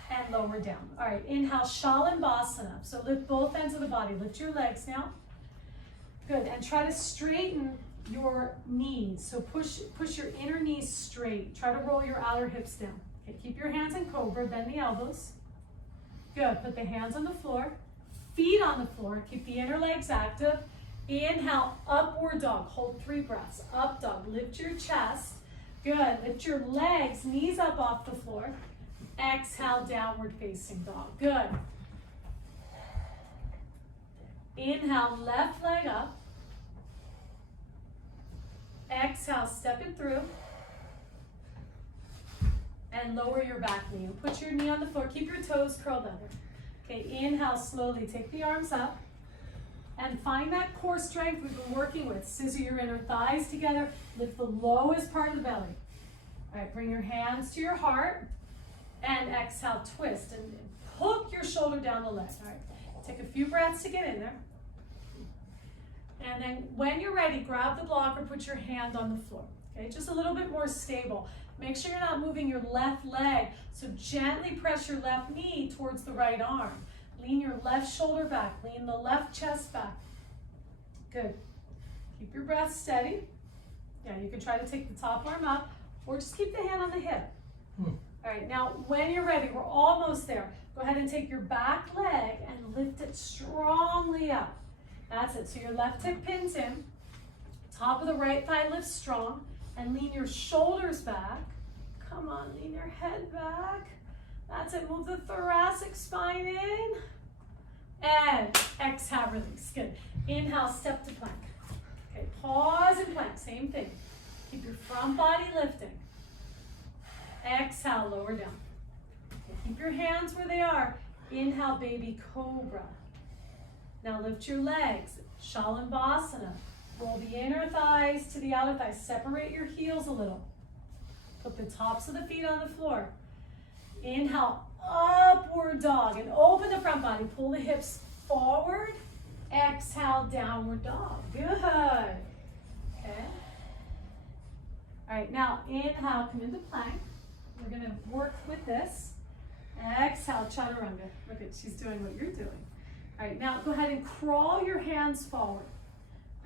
And lower down. All right, inhale, Shalabhasana. So lift both ends of the body. Lift your legs now. Good, and try to straighten your knees. So push your inner knees straight. Try to roll your outer hips down. Okay, keep your hands in cobra, bend the elbows. Good, put the hands on the floor, feet on the floor, keep the inner legs active. Inhale, upward dog, hold 3 breaths. Up dog, lift your chest. Good, lift your legs, knees up off the floor. Exhale, downward facing dog. Good. Inhale, left leg up. Exhale, step it through. And lower your back knee. Put your knee on the floor. Keep your toes curled under. Okay, inhale slowly. Take the arms up. And find that core strength we've been working with. Scissor your inner thighs together. Lift the lowest part of the belly. All right, bring your hands to your heart. And exhale, twist. And hook your shoulder down the leg. All right, take a few breaths to get in there. And then when you're ready, grab the block or put your hand on the floor. Okay, just a little bit more stable. Make sure you're not moving your left leg. So gently press your left knee towards the right arm. Lean your left shoulder back. Lean the left chest back. Good. Keep your breath steady. Yeah, you can try to take the top arm up or just keep the hand on the hip. All right, now when you're ready, we're almost there. Go ahead and take your back leg and lift it strongly up. That's it. So your left hip pins in. Top of the right thigh lifts strong. And lean your shoulders back. Come on, lean your head back. That's it. Move the thoracic spine in. And exhale, release. Good. Inhale, step to plank. Okay, pause and plank. Same thing. Keep your front body lifting. Exhale, lower down. Okay, keep your hands where they are. Inhale, baby cobra. Now lift your legs. Shalabhasana. Roll the inner thighs to the outer thighs. Separate your heels a little. Put the tops of the feet on the floor. Inhale, upward dog. And open the front body. Pull the hips forward. Exhale, downward dog. Good. Okay. All right, now inhale, come into plank. We're going to work with this. Exhale, chaturanga. Look at, she's doing what you're doing. All right, now go ahead and crawl your hands forward.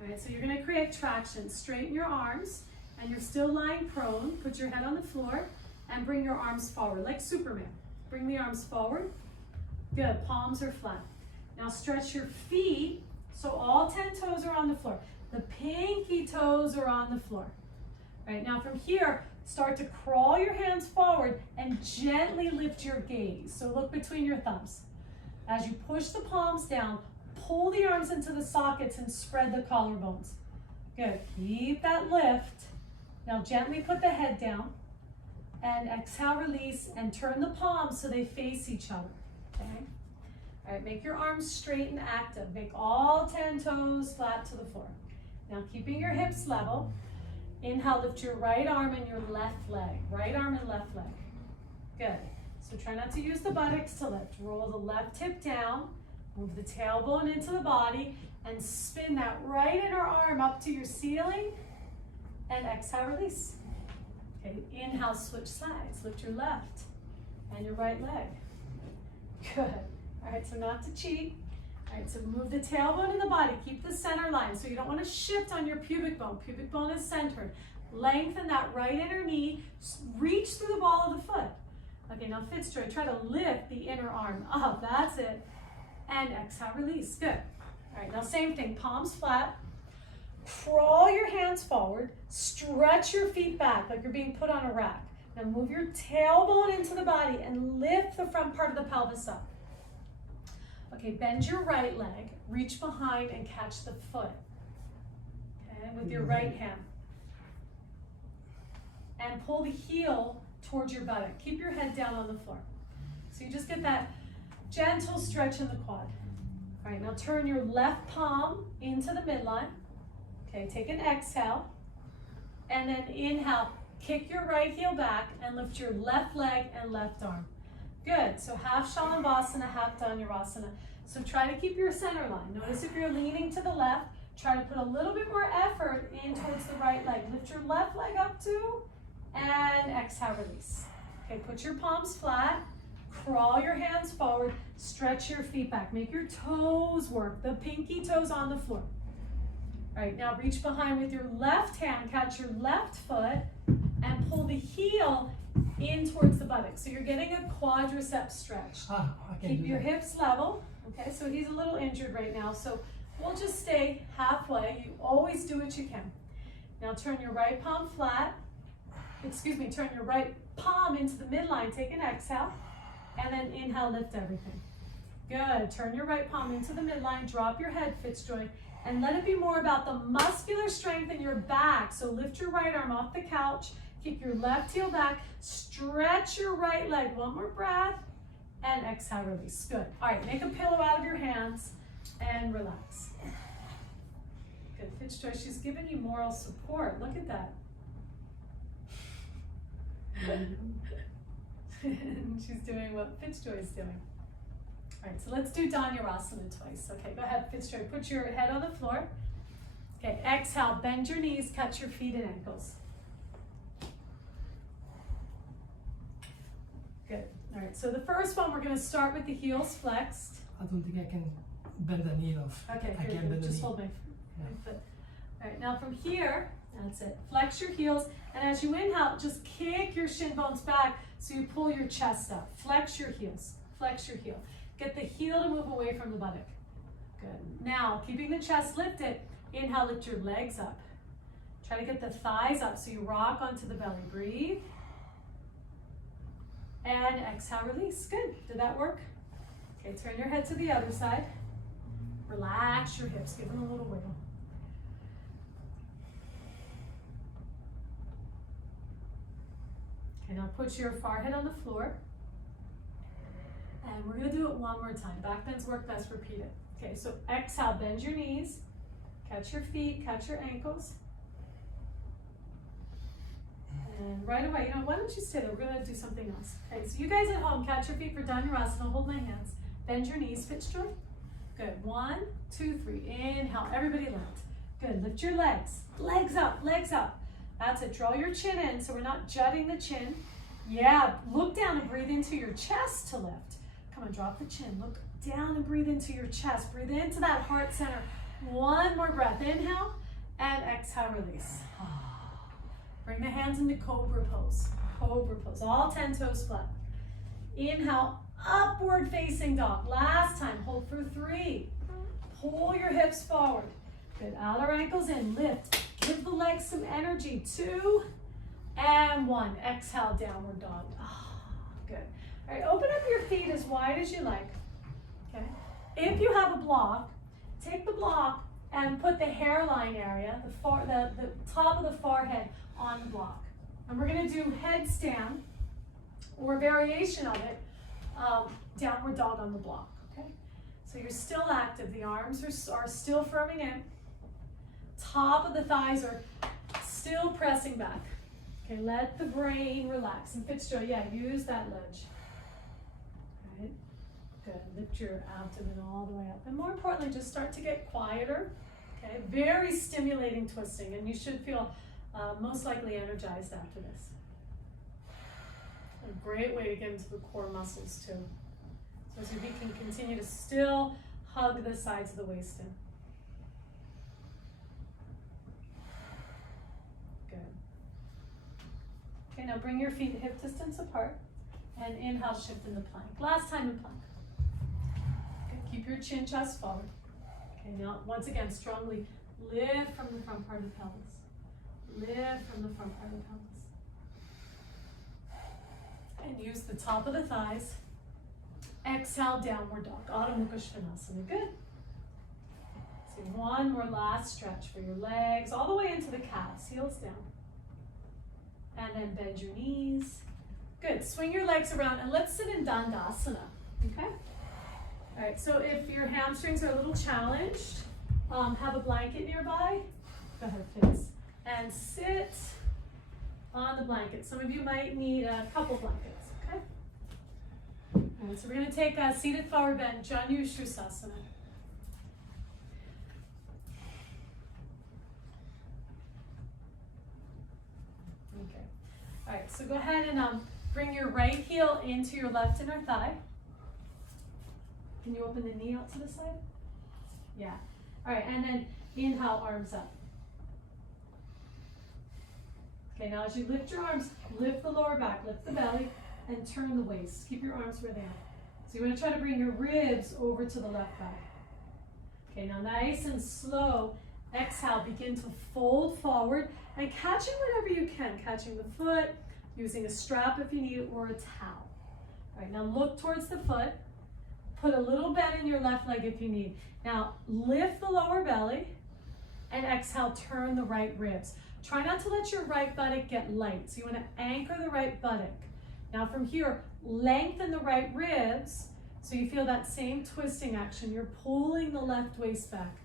All right, so you're going to create traction. Straighten your arms, and you're still lying prone. Put your head on the floor, and bring your arms forward like Superman. Bring the arms forward. Good, palms are flat. Now stretch your feet, so all 10 toes are on the floor. The pinky toes are on the floor. All right, now from here, start to crawl your hands forward and gently lift your gaze. So look between your thumbs. As you push the palms down, pull the arms into the sockets and spread the collarbones. Good, keep that lift. Now gently put the head down and exhale, release, and turn the palms so they face each other, okay? All right, make your arms straight and active. Make all 10 toes flat to the floor. Now keeping your hips level, inhale, lift your right arm and your left leg. Right arm and left leg. Good. So try not to use the buttocks to lift. Roll the left hip down, move the tailbone into the body, and spin that right inner arm up to your ceiling, and exhale, release. Okay, inhale, switch sides. Lift your left and your right leg. Good. All right, so not to cheat. All right, so move the tailbone in the body. Keep the center line. So you don't want to shift on your pubic bone. Pubic bone is centered. Lengthen that right inner knee. Reach through the ball of the foot. Okay, now Fitzjoy, try to lift the inner arm up. That's it. And exhale, release. Good. All right, now same thing. Palms flat. Crawl your hands forward. Stretch your feet back like you're being put on a rack. Now move your tailbone into the body and lift the front part of the pelvis up. Okay, bend your right leg. Reach behind and catch the foot. Okay, with your right hand. And pull the heel towards your buttock. Keep your head down on the floor. So you just get that gentle stretch in the quad. All right, now turn your left palm into the midline. Okay, take an exhale. And then inhale, kick your right heel back and lift your left leg and left arm. Good, so half Shalabhasana, half Dhanurasana. So try to keep your center line. Notice if you're leaning to the left, try to put a little bit more effort in towards the right leg. Lift your left leg up too, and exhale, release. Okay, put your palms flat, crawl your hands forward, stretch your feet back. Make your toes work, the pinky toes on the floor. All right, now reach behind with your left hand, catch your left foot, and pull the heel in towards the buttocks. So you're getting a quadricep stretch. Keep your hips level. Okay, so he's a little injured right now, so we'll just stay halfway. You always do what you can. Now turn your right palm flat. Turn your right palm into the midline. Take an exhale, and then inhale, lift everything. Good. Turn your right palm into the midline. Drop your head, Fitzjoy, and let it be more about the muscular strength in your back. So lift your right arm off the couch. Kick your left heel back. Stretch your right leg. One more breath. And exhale, release. Good. All right, make a pillow out of your hands and relax. Good. Fitzjoy, she's giving you moral support. Look at that. She's doing what Fitzjoy is doing. All right, so let's do Dhanurasana twice. Okay, go ahead, Fitzjoy. Put your head on the floor. Okay, exhale, bend your knees, catch your feet and ankles. Good. All right, so the first one, we're going to start with the heels flexed. I don't think I can bend the knee off. Okay, I here, can't bend the just knee. hold my foot. All right, now from here, that's it. Flex your heels, and as you inhale, just kick your shin bones back so you pull your chest up. Flex your heels. Flex your heel. Get the heel to move away from the buttock. Good. Now, keeping the chest lifted, inhale, lift your legs up. Try to get the thighs up so you rock onto the belly. Breathe. And exhale, release. Good. Did that work? Okay, turn your head to the other side. Relax your hips. Give them a little wiggle. Okay, now put your forehead on the floor. And we're going to do it one more time. Back bends work best. Repeat it. Okay, so exhale, bend your knees. Catch your feet, catch your ankles. And right away, why don't you stay there? We're going to do something else. Okay, so you guys at home, catch your feet for Dhanurasana. Hold my hands. Bend your knees, Fitzjoy. Good. 1, 2, 3. Inhale. Everybody lift. Good. Lift your legs. Legs up, legs up. That's it. Draw your chin in so we're not jutting the chin. Yeah, look down and breathe into your chest to lift. Come on, drop the chin. Look down and breathe into your chest. Breathe into that heart center. One more breath. Inhale and exhale, release. Bring the hands into Cobra Pose. Cobra Pose. All 10 toes flat. Inhale, upward facing dog. Last time, hold for 3. Pull your hips forward. Good, outer ankles in, lift. Give the legs some energy. 2 and 1. Exhale, downward dog. Oh, good. All right, open up your feet as wide as you like. Okay. If you have a block, take the block and put the hairline area, the top of the forehead on the block. And we're going to do headstand or a variation of it, downward dog on the block. Okay. So you're still active. The arms are still firming in. Top of the thighs are still pressing back. Okay, let the brain relax. And Fitzgerald, yeah, use that ledge. Right. Good. Lift your abdomen all the way up. And more importantly, just start to get quieter. Okay, very stimulating twisting, and you should feel most likely energized after this. A great way to get into the core muscles too. So as your feet can continue to still hug the sides of the waist in. Good. Okay, now bring your feet hip distance apart and inhale, shift into plank. Last time in plank. Okay, keep your chin chest forward. Okay, now once again, strongly lift from the front part of the pelvis. Lift from the front part of the pelvis. And use the top of the thighs. Exhale, downward dog. Adho Mukha Svanasana. Good. So one more last stretch for your legs, all the way into the calves, heels down. And then bend your knees. Good. Swing your legs around and let's sit in Dandasana. Okay? All right, so if your hamstrings are a little challenged, have a blanket nearby. Go ahead, Fitz. And sit on the blanket. Some of you might need a couple blankets, okay? All right, so we're going to take a seated forward bend, Janu Shrusasana. Okay. All right, so go ahead and bring your right heel into your left inner thigh. Can you open the knee out to the side? Yeah. All right, and then inhale, arms up. Okay, now as you lift your arms, lift the lower back, lift the belly, and turn the waist. Keep your arms where they are. So you want to try to bring your ribs over to the left back. Okay, now nice and slow, exhale, begin to fold forward and catching whatever you can, catching the foot, using a strap if you need it, or a towel. All right, now look towards the foot. Put a little bend in your left leg if you need. Now lift the lower belly and exhale, turn the right ribs. Try not to let your right buttock get light. So you want to anchor the right buttock. Now from here, lengthen the right ribs so you feel that same twisting action. You're pulling the left waist back.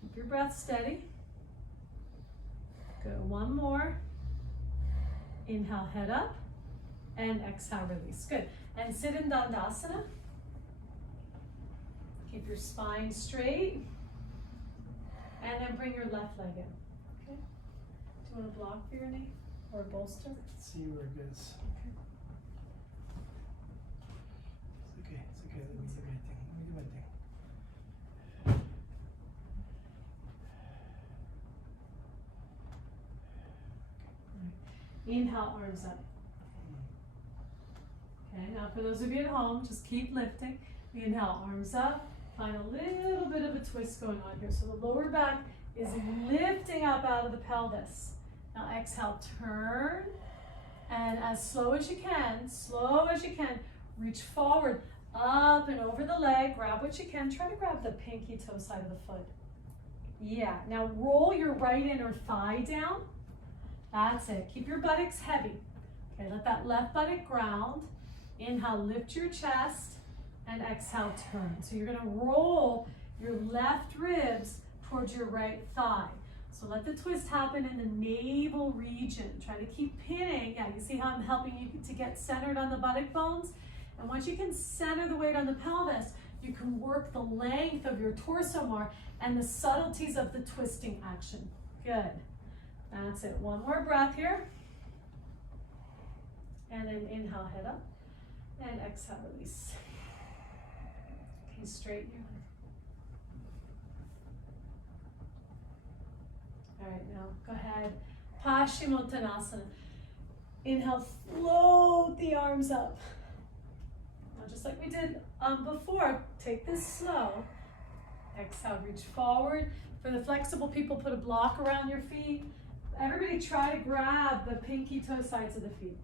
Keep your breath steady. Good, one more. Inhale, head up, and exhale, release. Good, and sit in Dandasana. Keep your spine straight, and then bring your left leg in. Okay. Do you want a block for your knee or a bolster? Let's see where it goes. Okay. It's okay. Let me do my thing. Let me do my thing. Inhale, arms up. Okay, now for those of you at home, just keep lifting. Inhale, arms up. Find a little bit of a twist going on here. So the lower back is lifting up out of the pelvis. Now exhale, turn. And as slow as you can, reach forward, up and over the leg. Grab what you can. Try to grab the pinky toe side of the foot. Yeah, now roll your right inner thigh down. That's it. Keep your buttocks heavy. Okay, let that left buttock ground. Inhale, lift your chest, and exhale, turn. So you're gonna roll your left ribs towards your right thigh. So let the twist happen in the navel region. Try to keep pinning. Yeah, you see how I'm helping you to get centered on the buttock bones? And once you can center the weight on the pelvis, you can work the length of your torso more and the subtleties of the twisting action. Good. That's it. One more breath here. And then inhale, head up. And exhale, release. Okay, straighten your leg. All right, now go ahead. Paschimottanasana. Inhale, float the arms up. Now just like we did before, take this slow. Exhale, reach forward. For the flexible people, put a block around your feet. Everybody try to grab the pinky toe sides of the feet.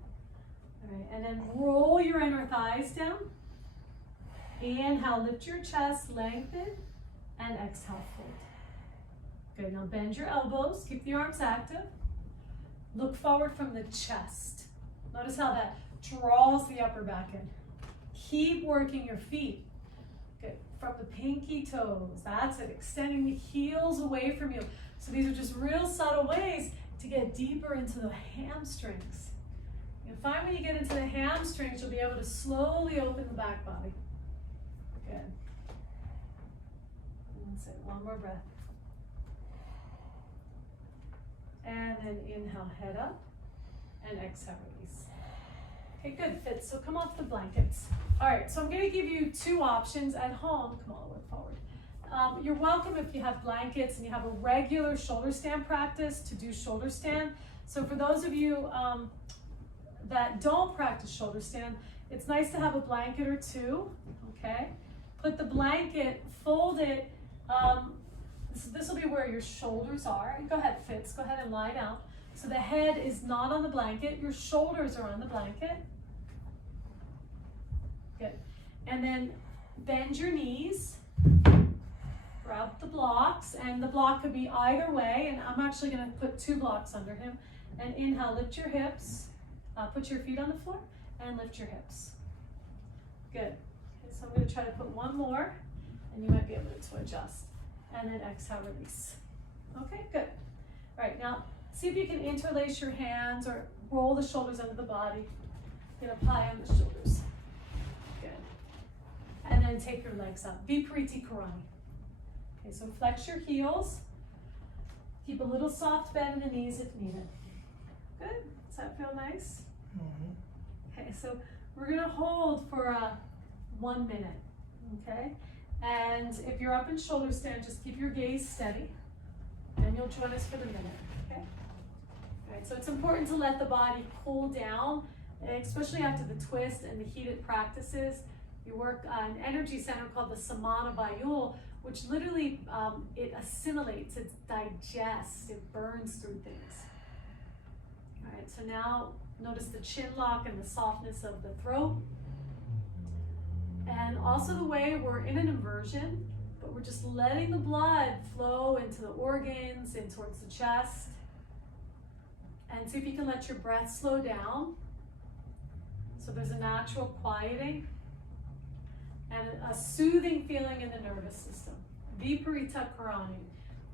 All right, and then roll your inner thighs down. Inhale, lift your chest, lengthen, and exhale, fold. Good, now bend your elbows, keep the arms active. Look forward from the chest. Notice how that draws the upper back in. Keep working your feet. Good, from the pinky toes, that's it, extending the heels away from you. So these are just real subtle ways to get deeper into the hamstrings. You'll find when you get into the hamstrings, you'll be able to slowly open the back body. Good. That's it, one more breath. And then inhale, head up, and exhale, release. Okay, good, fit. So come off the blankets. All right, so I'm gonna give you two options at home. Come all the way forward. You're welcome if you have blankets and you have a regular shoulder stand practice to do shoulder stand. So for those of you that don't practice shoulder stand, it's nice to have a blanket or two, okay? Put the blanket, fold it, this will be where your shoulders are. Go ahead, Fitz, go ahead and lie down. So the head is not on the blanket, your shoulders are on the blanket. Good. And then bend your knees, grab the blocks, and the block could be either way, and I'm actually gonna put two blocks under him. And inhale, lift your hips, put your feet on the floor, and lift your hips. Good. Okay, so I'm gonna try to put one more, and you might be able to adjust. And then exhale, release. Okay, good. All right, now see if you can interlace your hands or roll the shoulders under the body. Get up high on the shoulders. Good. And then take your legs up. Viparita Karani. Okay, so flex your heels. Keep a little soft bend in the knees if needed. Good. Does that feel nice? Mm-hmm. Okay, so we're gonna hold for 1 minute. Okay. And if you're up in shoulder stand, just keep your gaze steady, and you'll join us for the minute, okay? All right, so it's important to let the body cool down, especially after the twist and the heated practices. You work an energy center called the Samana Bayul, which literally, it assimilates, it digests, it burns through things. All right, so now notice the chin lock and the softness of the throat. And also the way we're in an inversion, but we're just letting the blood flow into the organs, in towards the chest. And see if you can let your breath slow down. So there's a natural quieting and a soothing feeling in the nervous system. Viparita Karani.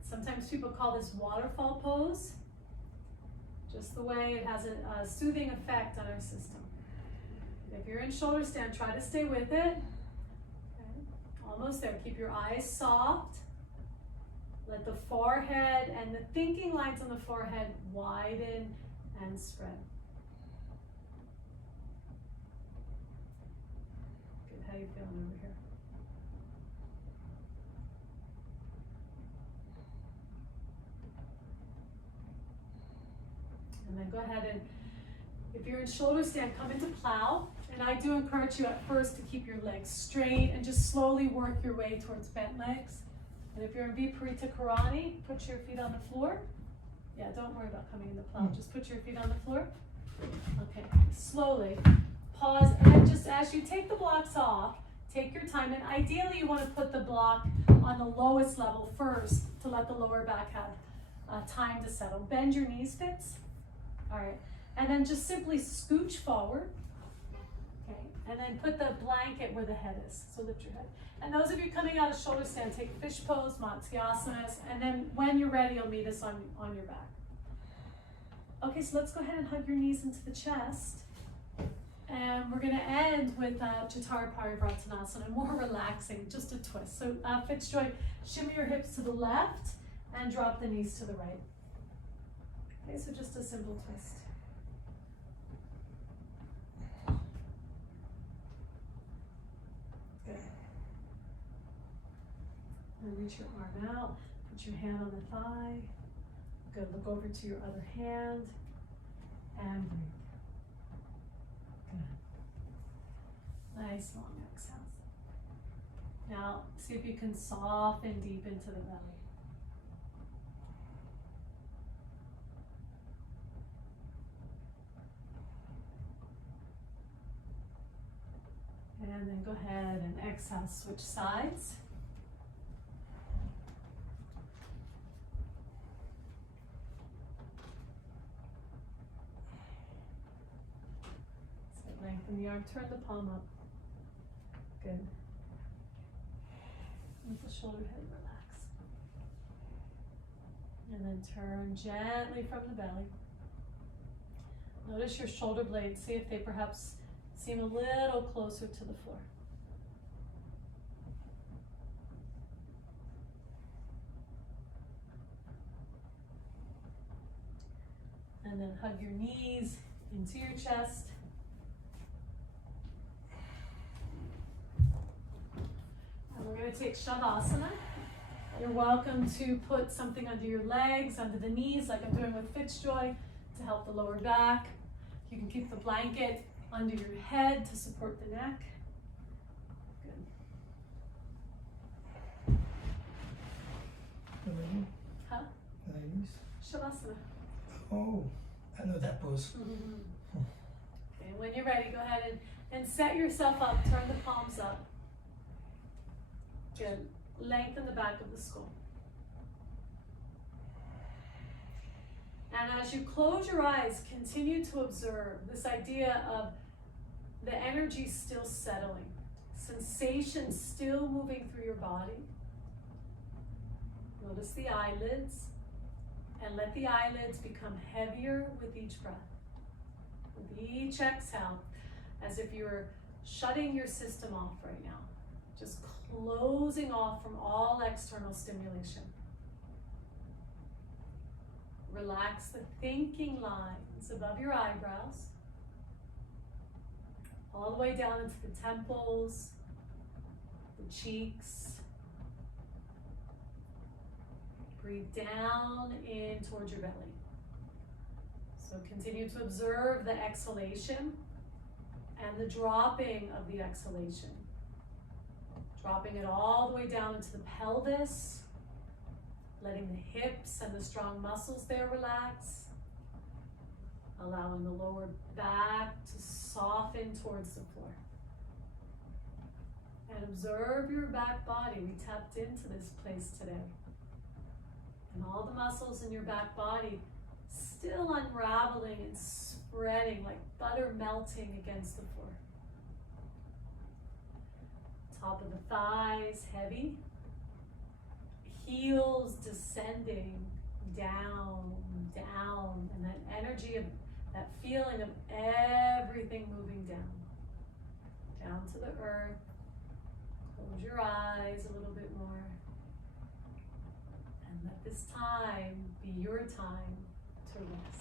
Sometimes people call this Waterfall Pose. Just the way it has a soothing effect on our system. If you're in shoulder stand, try to stay with it. Okay. Almost there. Keep your eyes soft. Let the forehead and the thinking lines on the forehead widen and spread. Good. How you feeling over here? And then go ahead and, if you're in shoulder stand, come into plow. And I do encourage you at first to keep your legs straight and just slowly work your way towards bent legs. And if you're in Viparita Karani, put your feet on the floor. Yeah, don't worry about coming in the plow. Just put your feet on the floor. Okay, slowly. Pause, and then just as you take the blocks off, take your time. And ideally, you want to put the block on the lowest level first to let the lower back have time to settle. Bend your knees, Fitz. All right. And then just simply scooch forward, okay? And then put the blanket where the head is, so lift your head. And those of you coming out of shoulder stand, take fish pose, Matsyasanas, and then when you're ready, you'll meet us on your back. Okay, so let's go ahead and hug your knees into the chest. And we're gonna end with Chattara Parivartanasana, more relaxing, just a twist. So Fitzjoy, shimmy your hips to the left and drop the knees to the right. Okay, so just a simple twist. Good. And reach your arm out, put your hand on the thigh. Good, look over to your other hand and breathe. Good. Nice long out. See if you can soften deep into the belly. And then go ahead and exhale, switch sides. So lengthen the arm, turn the palm up. Good. Let the shoulder head relax. And then turn gently from the belly. Notice your shoulder blades. See if they perhaps seem a little closer to the floor. And then hug your knees into your chest. And we're going to take Shavasana. You're welcome to put something under your legs, under the knees, like I'm doing with Fitzjoy, to help the lower back. You can keep the blanket under your head to support the neck. Good. Huh? Ladies. Shavasana. Oh, I know that pose. Okay, when you're ready, go ahead and set yourself up. Turn the palms up. Good. Lengthen the back of the skull. And as you close your eyes, continue to observe this idea of the energy still settling, sensation still moving through your body. Notice the eyelids, and let the eyelids become heavier with each breath. With each exhale, as if you're shutting your system off right now, just closing off from all external stimulation. Relax the thinking lines above your eyebrows, all the way down into the temples, the cheeks. Breathe down in towards your belly. So continue to observe the exhalation and the dropping of the exhalation. Dropping it all the way down into the pelvis, letting the hips and the strong muscles there relax, allowing the lower back to soften towards the floor. And observe your back body. We tapped into this place today. And all the muscles in your back body still unraveling and spreading like butter melting against the floor. Top of the thighs heavy. Heels descending down, down. And that energy of that feeling of everything moving down. Down to the earth. Close your eyes a little bit more. And let this time be your time to rest.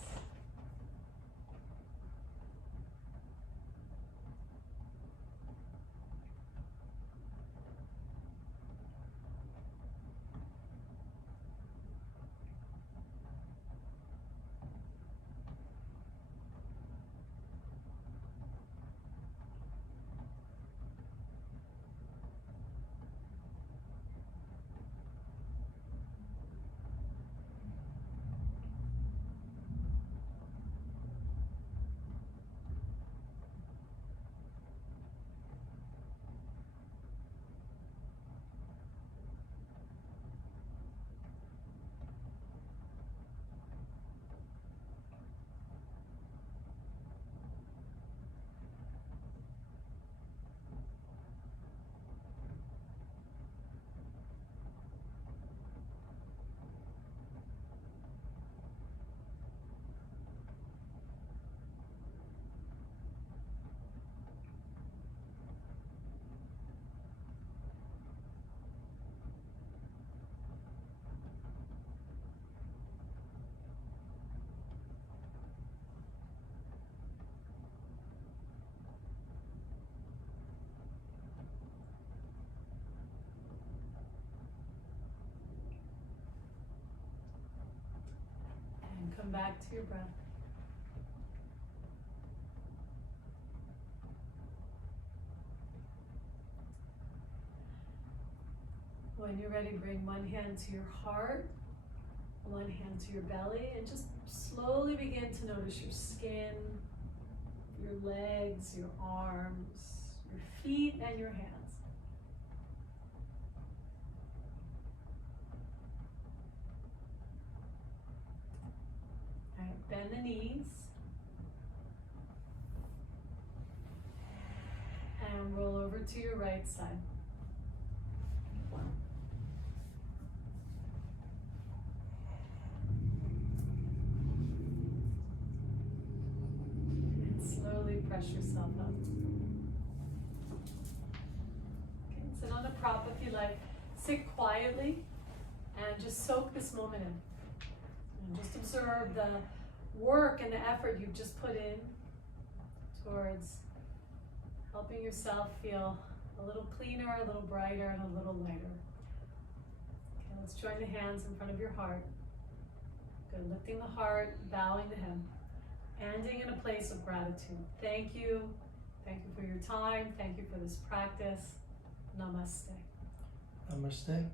And come back to your breath. When you're ready, bring one hand to your heart, one hand to your belly, and just slowly begin to notice your skin, your legs, your arms, your feet, and your hands. All right, bend the knees. And roll over to your right side. And slowly press yourself up. Okay, sit on a prop if you like. Sit quietly and just soak this moment in. And just observe the work and the effort you've just put in towards helping yourself feel a little cleaner, a little brighter, and a little lighter. Okay, let's join the hands in front of your heart. Good, lifting the heart, bowing the head, ending in a place of gratitude. Thank you. Thank you for your time. Thank you for this practice. Namaste. Namaste.